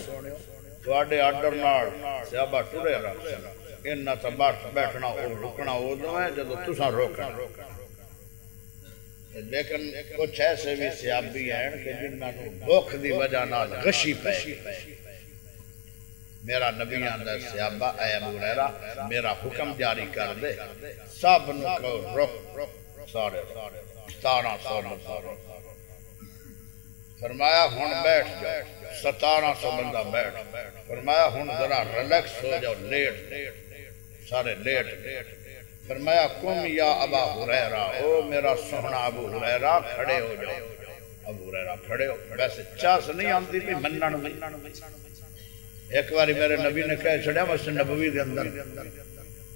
تواڈے آڈر نال صحابہ ٹرے رہا انہاں تا بیٹھنا اور رکنا ہو دو ہے جدو تساں روکنا لیکن کچھ ایسے بھی صحابی ہیں کہ جنہاں کو بھوک دی وجہ نال غشی پہ میرا نبی آندہ صحابہ اے ابو ہریرہ میرا حکم جاری کر دے سب نو کو رخ سارے 1700 بندہ فرمایا ہن بیٹھ جاؤ 1700 بندہ بیٹھ فرمایا ہن ذرا ریلیکس ہو جاؤ لیٹ سارے لیٹ فرمایا کم یا ابا ہریرہ او میرا سونا ابو ہریرہ کھڑے ہو جاؤ ابو ہریرہ کھڑے ہو ویسے چاس نہیں آمدی بھی منن نہیں ایک باری میرے نبی نے کہہ چھڑیا مسجد نبوی دے اندر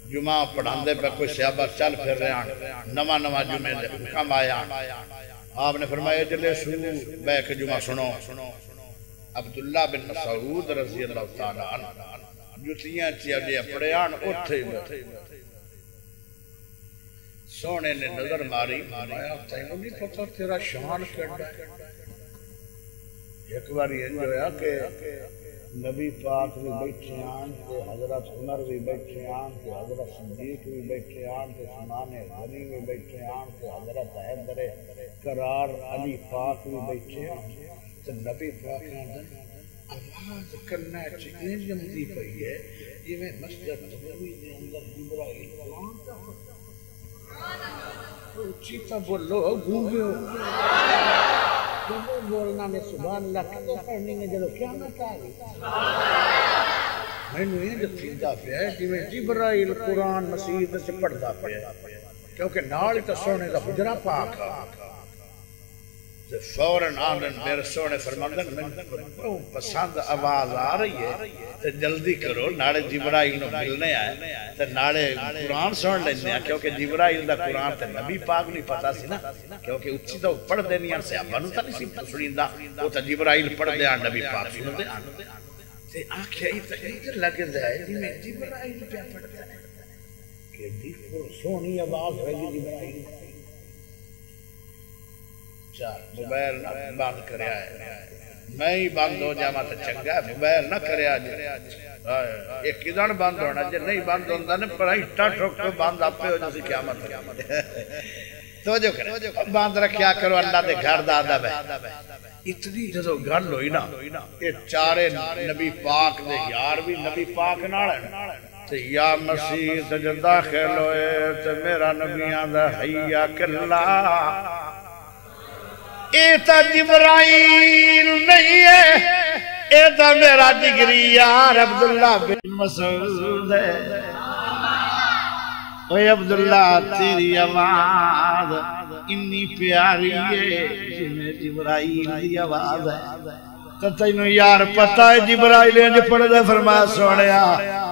جمعہ پڑھاندے پہ کوئی صحابہ چل پھر رہے ہیں نما جمعے دے حکم آیا آپ نے فرمایا جلے سو بیک جمعہ سنو عبداللہ بن مسعود رضی اللہ تعالیٰ عنہ جتیاں چیا جے پڑے آن اتھے سونے نے نظر ماری فرمایا تینوں نہیں پتہ تیرا شان کڑا ایک باری یہ ہویا کہ نبی پاک بھی بیٹھے آن تے حضرت عمر بھی بیٹھے آن تے حضرت صدیق بھی بیٹھے آن تے عثمان غنی بھی بیٹھے آن تے حضرت حیدر کرار علی پاک بھی بیٹھے آن تے نبی پاک آن آواز کرنا چاہیے جمدی پئی ہے یہ میں مسجد نبوی دے اندر جبرائیل قرآن کا چیتا بولو گونگے ہو بولنا میں سبحان اللہ کیوں پڑھنی میں جلو کیا نہ کاری میں نے یہ جو تھیدہ پہ ہے کہ میں جبرائیل قرآن مسیح سے پڑھتا پہ ہے کیونکہ نالی تا سونے دا حجرہ پاک فوراً آنن میرے سونے فرماندن میں پسند آواز آ رہی ہے تو جلدی کرو ناڑے جبرائیل نو ملنے آئے تو ناڑے قرآن سن لینے آئے کیونکہ جبرائیل دا قرآن تے نبی پاک نہیں پتا سی نا کیونکہ اچھی تو پڑھ دینی آن سے ابانو تا نہیں سی سنیندہ وہ تا جبرائیل پڑھ دے آن نبی پاک سن دے آن تے آنکھیں ادھر لگ جائے کہ میں جبرائیل پہ پڑھتا ہے کہ دیکھو سونی آواز ہے جبرائیل چار موبائل نہ بند کریا ہے میں ہی بند ہو جاما تو چنگا ہے موبائل نہ کریا جائے ایک کدھن بند ہونا جائے نہیں بند ہونا نہیں پر ہٹا ٹھوک کو بند آپ پہ ہو جیسے قیامت تو جو کرے بند رکھیا کرو اللہ دے گھر دادا بے اتنی جدو گھر ہوئی نا یہ چارے نبی پاک دے یار بھی نبی پاک ناڑے تو یا مسیح تجھے داخل ہوئے تو میرا نبیان دا حیّا کلا ایتا جبرائیل نہیں ہے ایتا میرا جگری یار عبداللہ بن مسعود ہے اوہ عبداللہ تیری آواز انی پیاری ہے جنہیں جبرائیل دی آواز ہے تو تینو یار پتہ ہے جبرائیل جو پڑھ دے فرمایا سوڑیا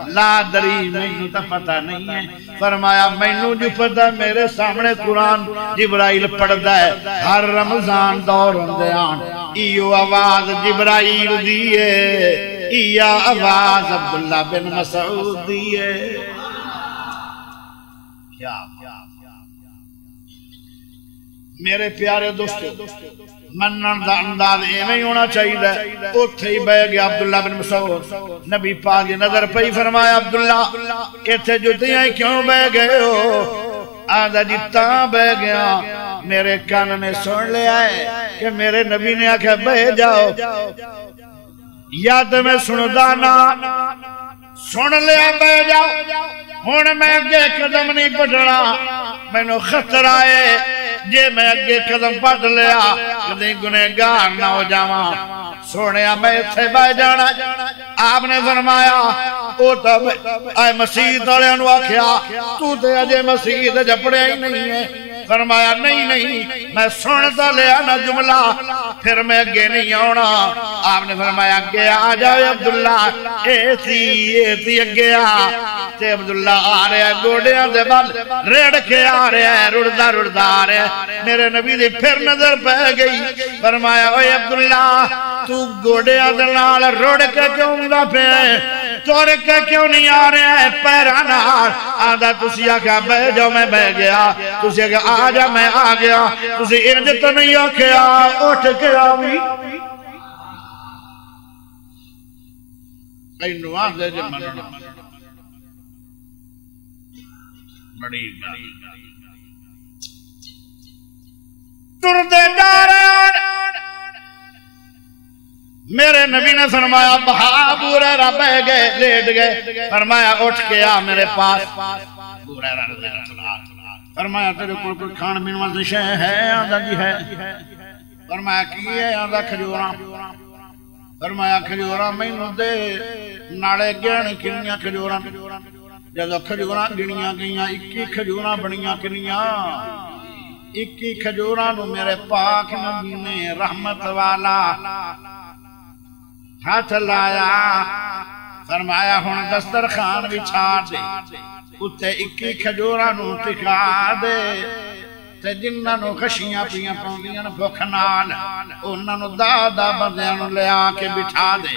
لا دری میں تو پتہ نہیں ہے فرمایا مینوں جو پتہ میرے سامنے قرآن جبرائیل پڑھ دے ہر رمضان دور ہوندے آن ایو آواز جبرائیل دیئے ایہ آواز عبداللہ بن مسعود دیئے کیا میرے پیارے دوستو منن دا انداز ایویں ہونا چاہیے اوتھے ہی بہ گیا عبداللہ بن مسعود نبی پاک دی نظر پئی فرمایا عبداللہ ایتھے جتیاں کیوں بہ گئے ہو آدھا جتا بہ گیا میرے کان نے سن لیا ہے کہ میرے نبی نے آکھا بہ جاؤ یا تو میں سندا نا سن لیا بہ جاؤ ہن میں اگے قدم نہیں پڑھنا مینوں خطرہ ہے جے میں اگے قدم پڑھ لیا کدیں گنہگار نہ ہو جاواں سونیا میں اتھے بہ جانا آپ نے فرمایا او تب اے مسجد والے نو آکھیا تو تے اجے مسجد جپڑیا ہی نہیں ہے فرمایا نہیں میں سنتا لیا نا جملہ پھر میں اگے نہیں آنا آپ نے فرمایا اگے آ جاؤ عبداللہ ایسی اگے آ تے عبداللہ آ رہا ہے گوڑیاں دے بل ریڑ کے آ رہا ہے رڑدا آ رہا ہے میرے نبی دی پھر نظر پہ گئی فرمایا اوے عبداللہ تو گوڑیاں دے نال رڑ کے کیوں دا پہ توڑ کے کیوں نہیں آ رہا ہے پیرانا آدھا تسی آکھا بہ جاؤ میں بہ گیا تسی آکھا آ جا میں آ گیا تسی ارد تو نہیں آکھیا اٹھ کے آوی کئی نواز دے جب مننا بڑی تردے جاران میرے نبی نے فرمایا ابو ہریرہ بہ گئے لیٹ گئے فرمایا اٹھ کے آ میرے پاس ابو ہریرہ رضی اللہ عنہ فرمایا تیرے کوئی کھان پین واسطے شے ہے آندا جی ہے فرمایا کی ہے آندا کھجوراں فرمایا کھجوراں مینوں دے نالے گن کنیاں کھجوراں جدوں کھجوراں گنیاں گئیاں 21 کھجوراں بنیاں کنیاں 21 کھجوراں نو میرے پاک نبی نے رحمت والا ہاتھ لایا فرمایا ہن دسترخوان بچھا دے اتے 21 کھجوراں نو ٹکا دے تے جنہاں نو خشیاں پیاں پاؤندیاں بھوک نال انہاں نو دادا بندیاں نو لے آ کے بٹھا دے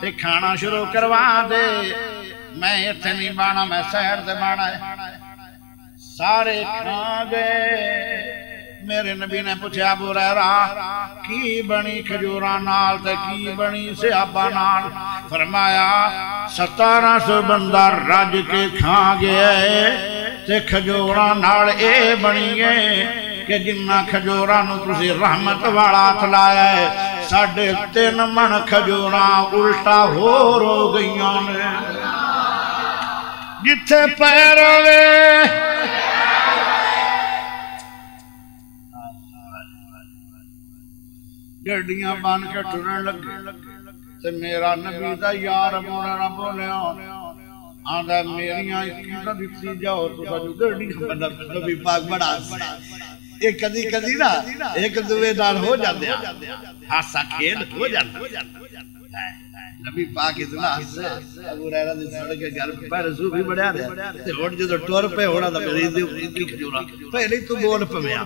تے کھانا شروع کروا دے میں ایتھے نہیں بانا میں سحر دے بانا ہے سارے کھا گئے میرے نبی نے پوچھا ابو ہریرہ کی بنی کھجوراں نال تے کی بنی سیاباں نال فرمایا 1700 بندہ رج کے کھا گیا تے کھجوراں نال اے بنی گئے کہ جنہ کھجوراں نو تسی رحمت والا کھلایا ہے 3.5 من کھجوراں الٹا ہو گئیاں نے جتھے پیر ہوئے گڈیاں بن کے ٹرن لگے تے میرا نبی دا یار مولا بولیا آندا میریاں کیوں دتی جاؤ تو جو گڈی نبی پاک بڑا اے کدی کدی نا ایک دوے نال ہو جاندے ہاسا کھیل ہو جاندا نبی پاک اتنا ہنسے ابو ہریرہ دی سڑک کے گھر پہ رسول بھی بڑھیا رہا تے ہن جدوں ٹر پے ہونا تے میری دی کی کھجورا پہلے تو بول پویا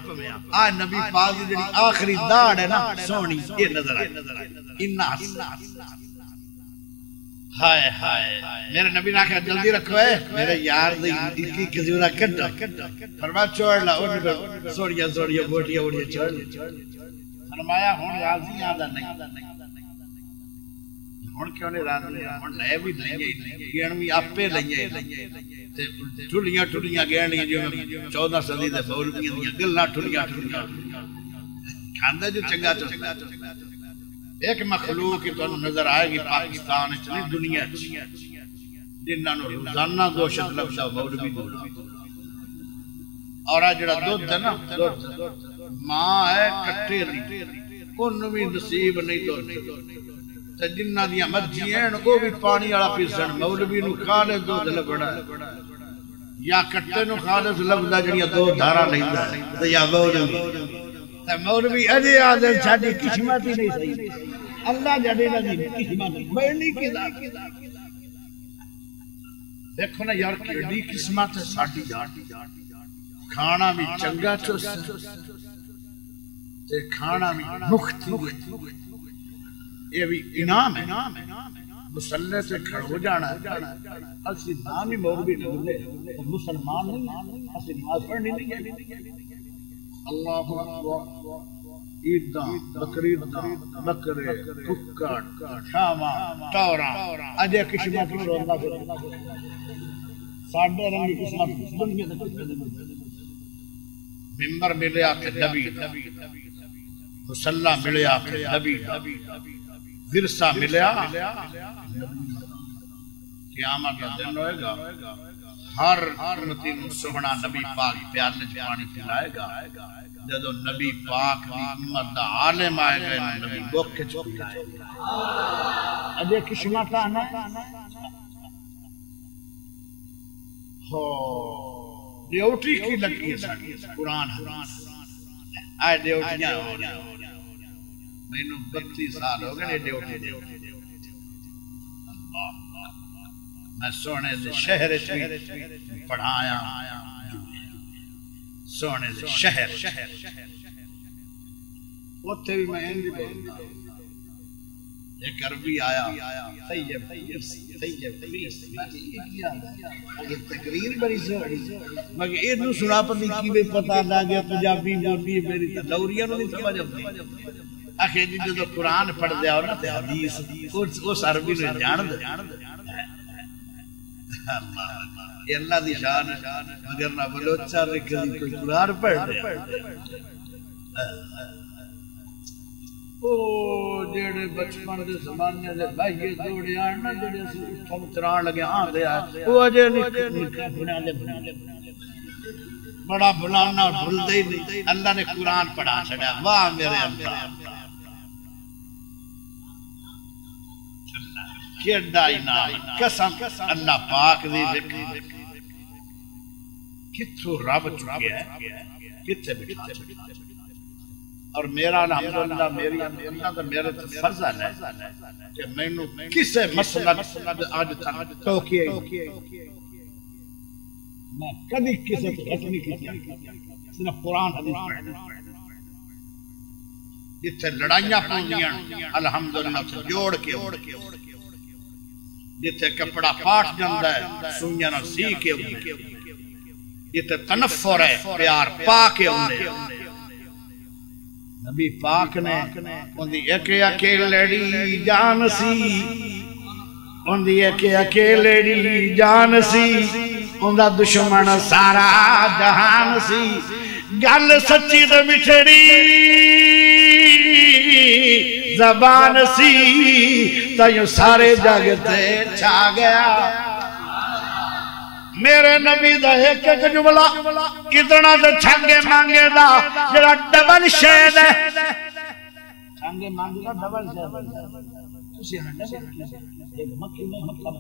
آ نبی پاک دی جڑی آخری داڑ ہے نا سونی اے نظر آئی انہا ہائے ہائے میرے نبی نے کہا جلدی رکھو ہے میرے یار دی کی کھجورا کڈو فرمایا چھوڑ لا سوڑیا سوڑیا بوٹیا بوٹیا چھوڑ فرمایا ہن راضی آندا نہیں ہن کیوں نہیں راضی ہن لے بھی لئیے گیڑوی آپے لئیے تے ٹھلیاں ٹھلیاں گیڑنیاں جو 14 صدی دے مولویاں دیاں گلاں ٹھلیاں ٹھلیاں کھاندا جو چنگا چنگا ایک مخلوق کی تو نظر آئے گی پاکستان چلی دنیا جنہاں نو روزانہ گوشت لفظہ مولوی اور آج جڑا دودھ ہے نا ماں ہے کٹے لی ان بھی نصیب نہیں تو جنہ دیا مجھیں وہ بھی پانی والا پیسن مولوی نو کھالے دودھ لبڑا یا کٹے نو کھالے لبدا جڑیاں دو دھارا لیندا تے یا مولوی اجے آدھے ساڈی قسمت ہی نہیں صحیح اللہ جڑے نہ دی قسمت بڑی کدا دیکھو نا یار کیڑی قسمت ہے ساڈی کھانا بھی چنگا چوس تے کھانا بھی مفت یہ بھی انعام ہے مسلح سے کھڑ ہو جانا ہے اسی نام ہی مولوی نے مسلمان نہیں اسی نماز پڑھنی نہیں اللہ اکبر عیداں بقرعیداں بکرے ککڑ شاواں ٹوراں اجے قسمت روزہ ساڈے رنگی قسمت دنیا دے ممبر ملیا کہ نبی مصلی ملیا کہ نبی ورثہ ملیا قیامت کا دن ہوئے گا ہر امتی نو سوہنا نبی پاک پیالے چ پانی پلائے گا جدو نبی پاک دی امت دا عالم آئے گا نبی بوکے چ پلائے گا اجے قسمت آنا ہو ڈیوٹی کی لگی ہے قرآن حدیث آئے ڈیوٹیاں میں نو 32 سال ہو گئے ڈیوٹی میں سونے دے شہر پڑھایا سونے دے شہر اوتھے بھی میں انج بولدا ایک عربی آیا طیب یہ تقریر بڑی سوڑی مگر اینو سنا پتی کیویں پتہ لگیا پنجابی بولی میری لوریاں نو نہیں سمجھ آتی آخر جی جو قرآن پڑھ دیا ہو نا تے حدیث اس عربی نے جان دے اللہ دی شان مگر نہ بلوچا رکھلی کوئی قرآن پڑھ دیا او جڑے بچپن دے زمانے دے بھائیے دوڑے آن نا جڑے اٹھن تران لگے آن دے آئے وہ اجے نکھا بنا لے بڑا بلانا بھول دے نہیں اللہ نے قرآن پڑھا چھڑا واہ میرے اللہ کیڑا انعام قسم اللہ پاک دی ذکر کتھوں رب چکے ہے کتھے بٹھا چکے اور میرا الحمدللہ میری اللہ دا میرے تے فرض ہے کہ مینوں کسے مسئلہ آج تک ٹوکیا میں کبھی کسے تے حق نہیں کیتا صرف قرآن حدیث پڑھ جتھے لڑائیاں پوندیاں الحمدللہ جوڑ کے جتھے کپڑا پاٹ جاندا ہے سوئیاں نال سی کے جتھے تنفر ہے پیار پا کے اوندے نبی پاک نے اندی ایک اکیلڑی جان سی اندی ہے کہ اکیلے دی جان سی اندہ دشمن سارا جہان سی گل سچی تو مٹھڑی زبان سی تائیوں سارے جگتے چھا گیا میرے نبی دا ایک ایک جملہ اتنا تو چھنگے مانگے دا جڑا ڈبل شہد ہے چھنگے مانگے دا ڈبل شہد ہے مکی میں مکہ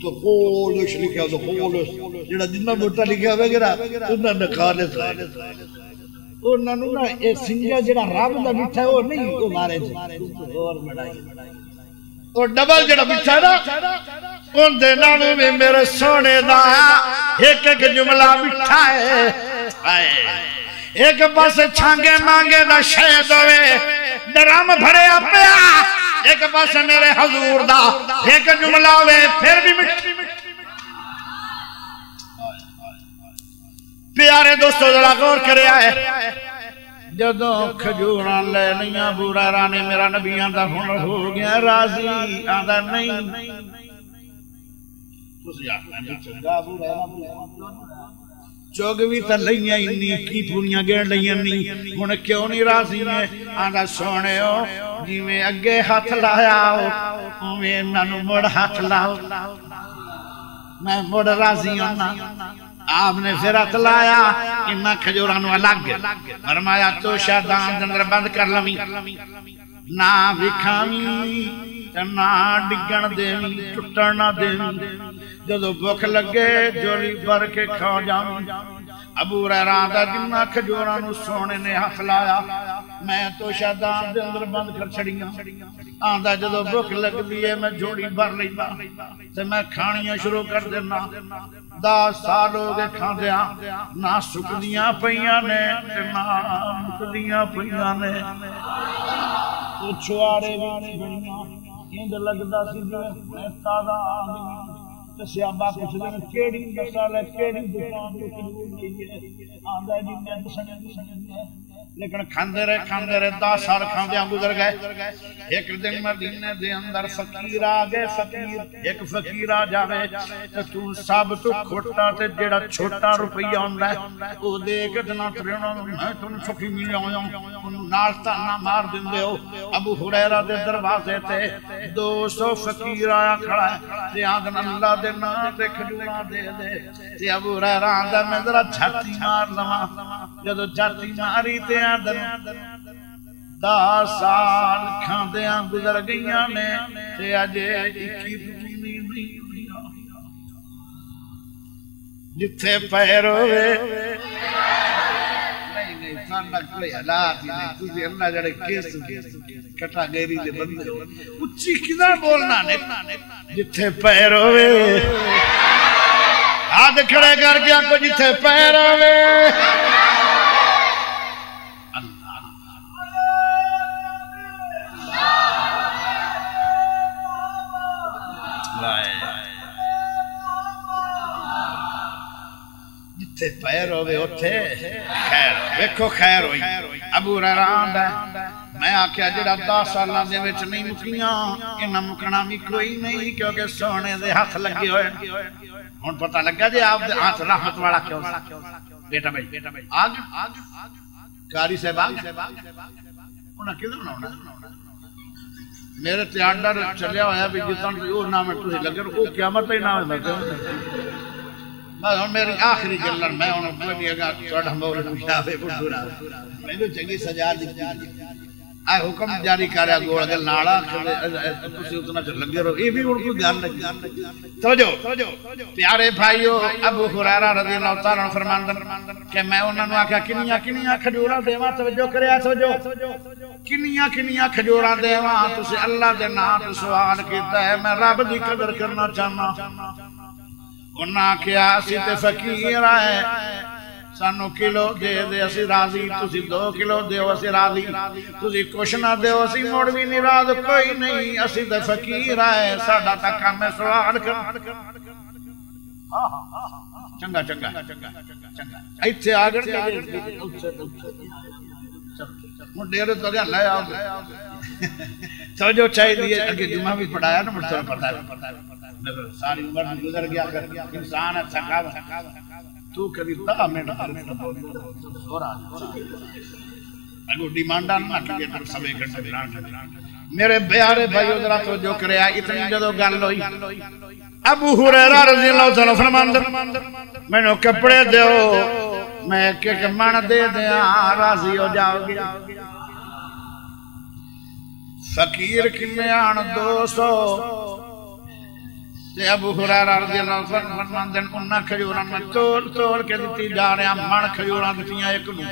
تو خولش لکھا تو خولش جڑا جنہ موٹا لکھا ہوئے گا انہاں نے خالص ہے انہاں نے نا اے سنگا جڑا رب دا مٹھا ہے وہ نہیں وہ مارے اور مڑائی اور ڈبل جڑا مٹھا ہے نا ان دے نالوں میں میرے سونے دا ایک ایک جملہ مٹھا ہے ایک پاس چھانگے مانگے دا شہد ہوئے درام بھرے اپیا ایک پاس میرے حضور دا ایک جملہ ہوئے پھر بھی مٹھی پیارے دوستو ذرا غور کرے آئے جدوں کھجوراں لے نہیں بورا رانے میرا نبیان دا ہنر ہو گیا راضی آدھا نہیں چوگوی تا لئیاں انی کی پونیاں گیر لئیاں نہیں انہیں کیوں نہیں راضی ہیں آدھا سونے ہو جی میں اگے ہاتھ لایا ہو میں ننو مڑ ہاتھ لاؤ میں مڑ راضی ہوں آپ نے پھر ہاتھ لایا انہا کھجورانو الگ فرمایا تو شادان دندر بند کر لمی نا بکھامی نا ڈگن دیوی ٹوٹنا دیوی جدو بھوک لگے جولی بھر کے کھا جاؤں ابو ہریرہ دا جنہ کھجورانو سونے نے ہاتھ لایا میں تو شادان دے اندر بند کر چھڑیاں آندہ جدو بھوک لگ دیئے میں جوڑی بھر لینا تے میں کھانیاں شروع کر دینا 10 سال ہو گئے کھان دیا نہ سکدیاں پہیاں نے نہ مکدیاں پہیاں نے تو چھوارے بھی بڑیاں اند لگدا سی میں تازہ آگئی سیابا کچھ دن کیڑی مسال ہے کیڑی دکان کو قبول نہیں ہے آندہ جی میں دسنے لیکن کھاندے رہے 10 سال کھاندیاں گزر گئے ایک دن مدینے دے اندر فقیر آگئے فقیر ایک فقیر آ جاوے تو سب تو کھوٹا تے جیڑا چھوٹا روپیہ ہوندہ ہے وہ دے کے دنا ترینا میں تو فقیر مل آیا نال تانا مار دن دے ہو ابو ہریرہ دے دروازے تے 200 فقیر آیا کھڑا ہے تے آدھن اللہ دے نا تے کھجورا دے دے تے ابو ہریرہ آدھا میں ذرا جھاتی مار لما جدو جھاتی ماری تے آدھن 10 سال کھاندیاں گزر گئیاں نے تے اجے 21 نہیں جتھے پیر ہوئے نہیں ساننا کوئی حالات ہی نہیں تُسی اللہ جڑے کیس کٹا گیری دے بندے اچھی کدھا بولنا نے جتھے پیر ہوئے ہاتھ کھڑے کر گیا کو جتھے پیر ہوئے جتھے پیر ہوئے اتھے خیر ویکھو خیر ہوئی ابو ہریرہ آندا میں آکھیا جڑا 10 سالاں دے وچ نہیں مکیاں انہاں مکنا بھی کوئی نہیں کیونکہ سونے دے ہاتھ لگے ہوئے ہن پتہ لگا جی آپ دے ہاتھ رحمت والا کیوں بیٹا بھائی آج قاری صاحب انہاں کدھر بناونا میرے تے آرڈر چلیا ہویا بھی جتن او نام تسی لگے او قیامت ہی نام ہے بس ہن میری آخری گلن میں ہن کوئی اگا تہاڈا مولوی آوے بڑھڑا مینوں چنگی سجا دتی اے حکم جاری کریا گول گل نالا تسی اتنا چ لگے رہو اے بھی ہن کوئی گل نہیں توجہ پیارے بھائیو ابو ہریرہ رضی اللہ تعالی عنہ فرماندن کہ میں انہاں نوں آکھیا کنیاں کھجوراں دیواں توجہ کریا توجہ کنیاں کھجوراں دیواں تسی اللہ دے نام تے سوال کیتا ہے میں رب دی قدر کرنا چاہنا انہاں کیا اسی تے فقیر آئے سانو کلو دے دے اسی راضی تسی 2 کلو دیو اسی راضی تسی کچھ نہ دیو اسی موڑ بھی نہیں راض کوئی نہیں اسی تے فقیر آئے ساڈا تک ہمیں سوال کر چنگا ایتھے آگے ڈیرے تو لے آؤ تو جو چاہیے اگے جمعہ بھی پڑھایا نا مجھے پتا ہے ساری عمر گزر گیا انسان ہے تھکاوٹ تو کبھی 10 منٹ اور آ اگو ڈیمانڈا نہ لگے تو سبے گھنٹے بلان میرے پیارے بھائیو ذرا توجہ کریا اتنی جدو گل ہوئی ابو ہریرہ رضی اللہ عنہ فرماندے مینوں کپڑے دیو میں ایک من دے دیاں راضی ہو جاؤ گے فقیر کنے آن 200 تے ابو ہریرہ رضی اللہ عنہ فرماندے انہاں کھجوراں میں تول کے دتی جا رہا من کھجوراں دتیاں ایک نو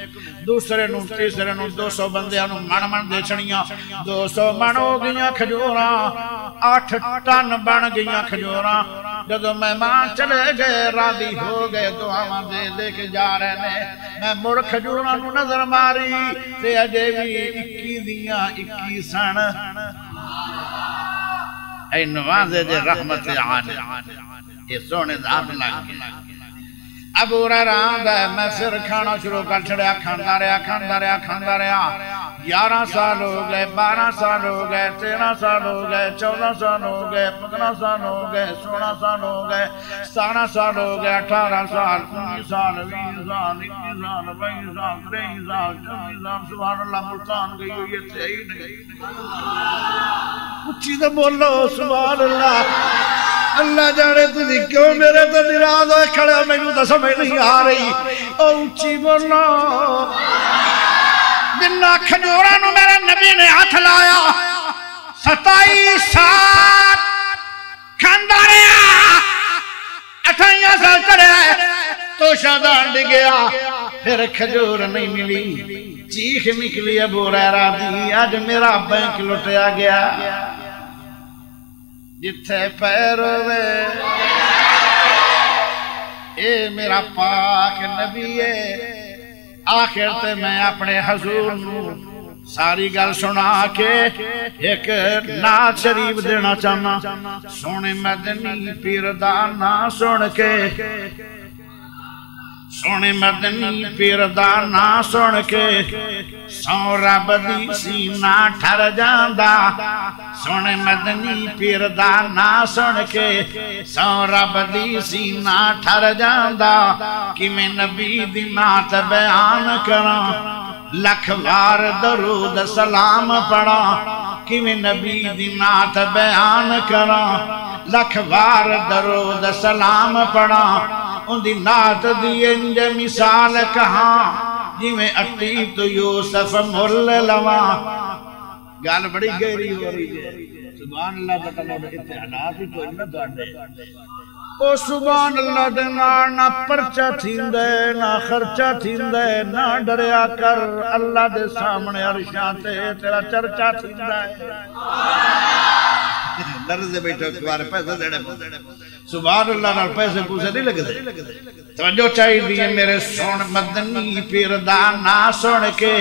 دوسرے نو تیسرے نو 200 بندیاں نو من دے چھڑیاں 200 من ہو گئیاں کھجوراں 8 ٹن بن گئیاں کھجوراں جدو مہمان چلے گئے راضی ہو گئے دعاواں دے لے کے جا رہے نے میں مڑ کھجوراں نو نظر ماری تے اجے بھی 21 دیاں 21 سن اے نوازے دے رحمت عالی یہ سونے ذات لگ گیا ابو ہریرہ آندا ہے میں پھر کھانا شروع کر چھڑیا کھاندا رہیا 11 سال ہو گئے 12 سال ہو گئے 13 سال ہو گئے 14 سال ہو گئے 15 سال ہو گئے 16 سال ہو گئے 17 سال ہو گئے 18 سال 19 سال 20 سال 21 سال 22 سال 23 سال 24 سال سبحان اللہ ملتان گئی ہوئی ہے صحیح نہیں اچھی تو بولو سبحان اللہ اللہ جانے تجھے کیوں میرے تو نراض ہوئے کھڑے ہو میں تو سمجھ نہیں آ رہی او اچھی بولو جنہ کھجوراں نو میرے نبی نے ہاتھ لایا 27 سال کھاندا رہیا 28 سال چڑھیا تو شادان ڈ گیا پھر کھجور نہیں ملی چیخ نکلی ابو ہریرہ دی اج میرا بینک لٹیا گیا جتھے پیر ہوئے اے میرا پاک نبی ہے آخر تے میں اپنے حضور نو ساری گل سنا کے ایک نعت شریف دینا چاہنا سونے مدنی پیر دا نام سن کے سونے مدنی پیر دا نام سن کے سو رب دی سینہ ٹھر جاندا سونے مدنی پیر دا نام سن کے سو رب دی سینہ ٹھر جاندا کہ میں نبی دی نعت بیان کراں لکھ وار درود سلام پڑھا کہ میں نبی دی نعت بیان کراں لکھ وار درود سلام پڑھا ان دی نعت دی انج مثال کہاں جی میں اٹی تو یوسف مل لواں گال بڑی گہری ہو رہی ہے سبحان اللہ بطلع اتحادات ہی کوئی نہ دوڑے او سبحان اللہ دے نہ پرچہ تھیندے نہ خرچہ تھیندے نہ ڈریا کر اللہ دے سامنے عرشاں تے تیرا چرچہ تھیندا ہے درد سے بیٹھا تمہارے پیسے دینے سبحان اللہ نال پیسے پوسے نہیں لگے دے توجہ چاہی دیئے میرے سون مدنی پیر دا نا سن کے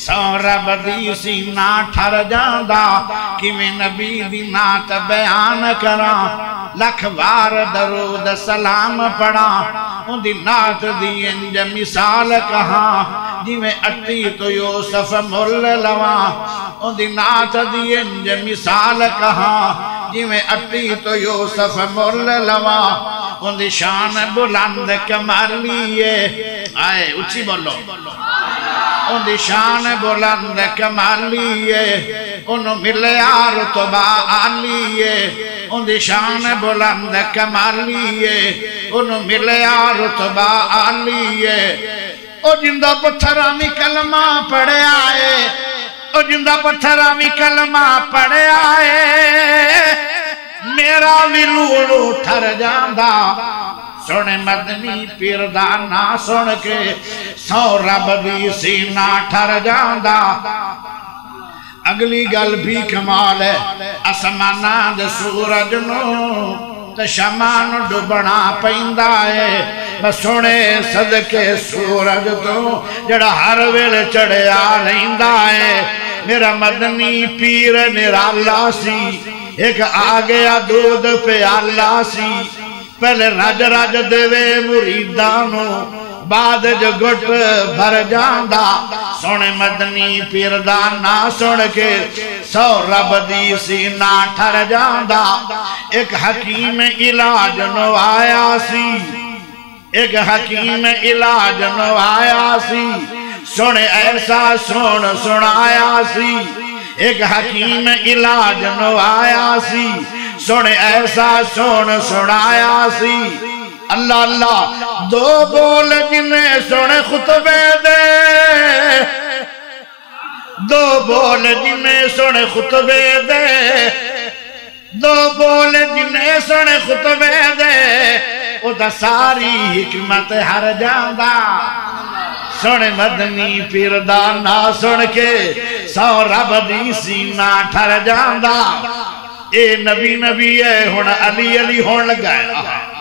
سون رب دی سینہ ٹھر جاندا کہ میں نبی دی نعت بیان کراں لکھ وار درود سلام پڑھا ان دی نعت دی انج مثال کہاں جی میں اٹی تو یوسف مل لواں ان دی نعت دی انج مثال کہاں جی میں اٹی تو یوسف مل لواں ان دی شان بلند کمالی ہے آئے اچھی بولو ان دی شان بلند کمالی ہے انہوں ملے رتبہ عالی ہے ان دی شان بلند کمالی ہے انہوں ملے رتبہ عالی ہے او جندہ پتھرامی کلمہ پڑھے آئے او جندہ پتھرامی کلمہ پڑھے آئے میرا بھی لوڑو ٹھر جاندہ سونے مدنی پیر دا نا سن کے سو رب دی سینہ ٹھر جاندہ اگلی گل بھی کمال ہے اسمانہ دے سورج نو تے شمان ڈبنا پیندا ہے میں سونے صدقے سورج تو جڑا ہر ویلے چڑھیا رہندا ہے میرا مدنی پیر نرالا سی ایک آگیا دودھ پیالہ سی پہلے رج رج دے وے مریدانو بعد جو گھٹ بھر جاندہ سونے مدنی پیر دا نا سن کے سو رب دی سینہ ٹھر جاندہ ایک حکیم علاج نو آیا سی ایک حکیم علاج نو آیا سی سن ایسا سنایا سی ایک حکیم علاج نو آیا سی سن ایسا سنایا سی اللہ اللہ دو بول جنہیں سن خطبے دے دو بول جنہیں سن خطبے دے دو بول جنہیں سن خطبے دے او دا ساری حکمت ہر جاندہ سن مدنی پیر دا نا سن کے سو رب دی سینہ ٹھر جاندہ اے نبی نبی ہے ہن علی علی ہون لگا ہے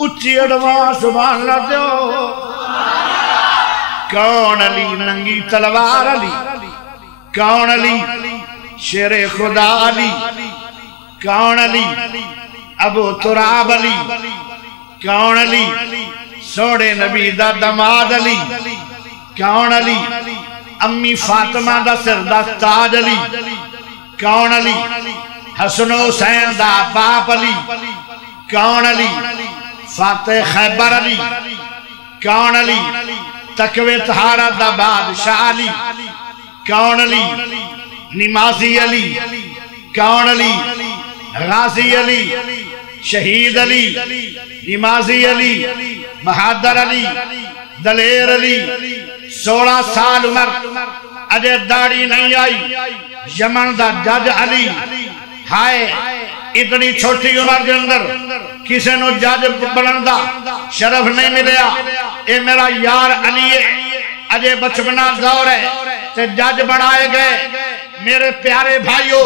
اچھی اڑواں سبحان اللہ دیو کون علی ننگی تلوار علی کون علی شیر خدا علی کون علی ابو تراب علی کون علی سوڑے نبی دا دماد علی کون علی امی فاطمہ دا سر دا تاج علی کون علی حسن حسین دا باپ علی کون علی فاتح خیبر علی کون علی تقوی طہارہ دا بادشاہ علی کون علی نمازی علی کون علی غازی علی شہید علی نمازی علی بہادر علی دلیر علی 16 سال عمر اجے داڑھی نہیں آئی یمن دا جج علی ہائے اتنی چھوٹی عمر کے اندر کسی نو جج بلندہ شرف نہیں ملیا اے میرا یار علی ہے اجے بچپنا دور ہے تے جج بڑھائے گئے میرے پیارے بھائیوں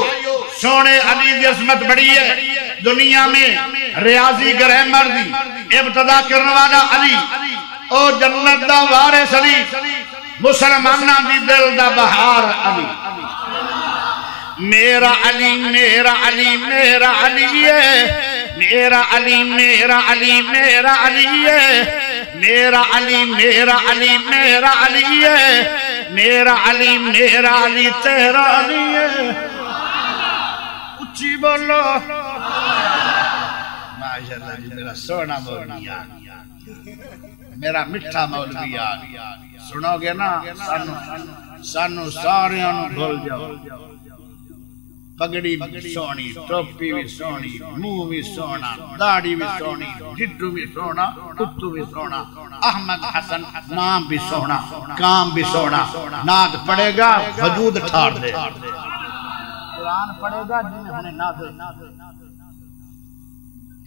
سونے علی دی عظمت بڑی ہے دنیا میں ریاضی گرامر دی ابتدا کرنے والا علی او جنت دا وارث علی مسلمانہ دی دل دا بہار علی میرا علی میرا علی میرا علی ہے میرا علی میرا علی میرا علی ہے میرا علی میرا علی میرا علی ہے میرا علی میرا علی تیرا علی ہے اچھی بولو ماشاءاللہ جی میرا سونا مولوی آگیا میرا مٹھا مولوی آگیا سنو گے نا سانو ساریاں بھول جاؤ پگڑی بھی سونی ٹوپی بھی سونی منہ بھی سونا داڑھی بھی سونی ڈڈو بھی سونا کتو بھی سونا احمد حسن نام بھی سونا کام بھی سونا ناد پڑے گا وجود ٹھار دے قرآن پڑے گا جنہیں ہمیں ناد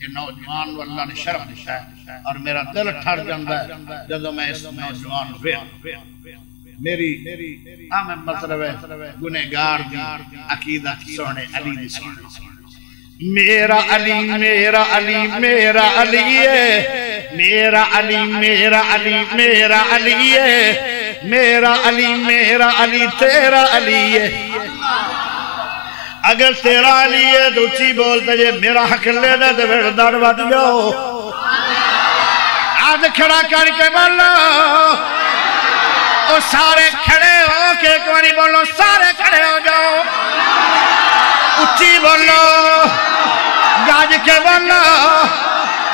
یہ نوجوان واللہ نے شرف دشا ہے اور میرا دل ٹھار جاندہ ہے جدو میں اس نوجوان میری ہمیں مطلب ہے گنہگار دی عقیدہ سونے علی دی سونے میرا علی میرا علی میرا علی ہے میرا علی میرا علی میرا علی ہے میرا علی میرا علی تیرا علی ہے اگر تیرا علی ہے تو اچھی بولتا جے میرا حق لے دے تو پھر دڑوا دیو آج کھڑا کر کے بولو اور سارے کھڑے ہو کے ایک باری بولو سارے کھڑے ہو جاؤ اچھی بولو گاج کے بولو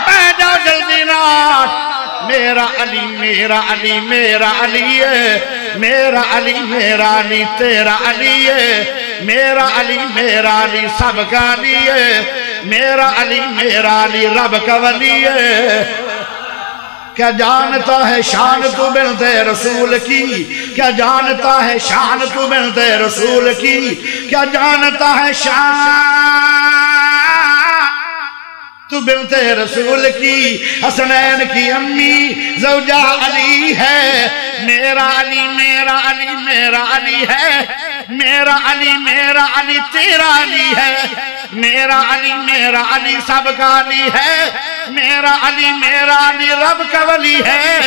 بیٹھ جاؤ جلدی ناٹ میرا علی میرا علی میرا علی ہے میرا علی میرا علی تیرا علی ہے میرا علی میرا علی سب کا علی ہے میرا علی میرا علی رب کا ولی ہے کیا جانتا ہے شان تو بنت رسول کی کیا جانتا ہے شان تو بنت رسول کی کیا جانتا ہے شان تو بنت رسول کی حسنین کی امی زوجہ علی ہے میرا علی میرا علی میرا علی ہے میرا علی میرا علی تیرا علی ہے میرا علی سب کا علی ہے میرا علی رب کا ولی ہے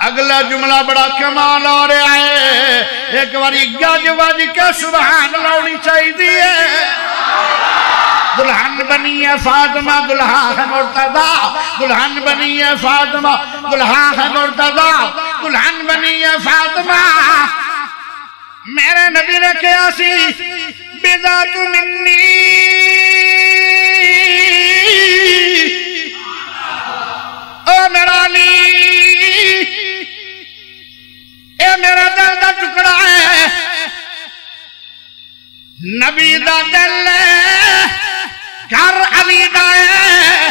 اگلا جملہ بڑا کمال ہو رہا ہے ایک باری گج وج کے سبحان اللہ ہونی چاہیے دلہن بنی ہے فاطمہ دلہا ہے مرتضی دلہن بنی ہے فاطمہ دلہا ہے مرتضی دلہن بنی ہے فاطمہ میرے نبی نے کیا سی بذات منی او میرا علی اے میرا دل دا ٹکڑا ہے نبی دا دل گھر علی دا ہے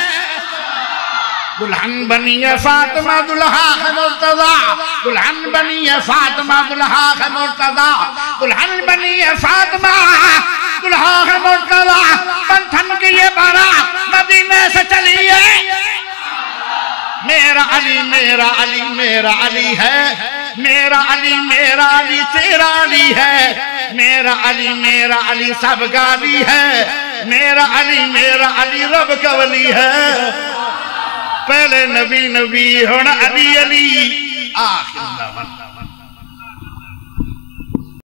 دلہن بنی ہے فاطمہ دلہا ہے مرتضی دلہن بنی ہے فاطمہ دلہا ہے مرتضی دلہن بنی ہے فاطمہ دلہا ہے مرتضی بنٹھن کی یہ بارات مدینے سے چلی ہے میرا علی میرا علی میرا علی ہے میرا علی تیرا علی ہے میرا علی سب کا علی ہے میرا علی رب کا ولی ہے پہلے نبی ہونا علی آخر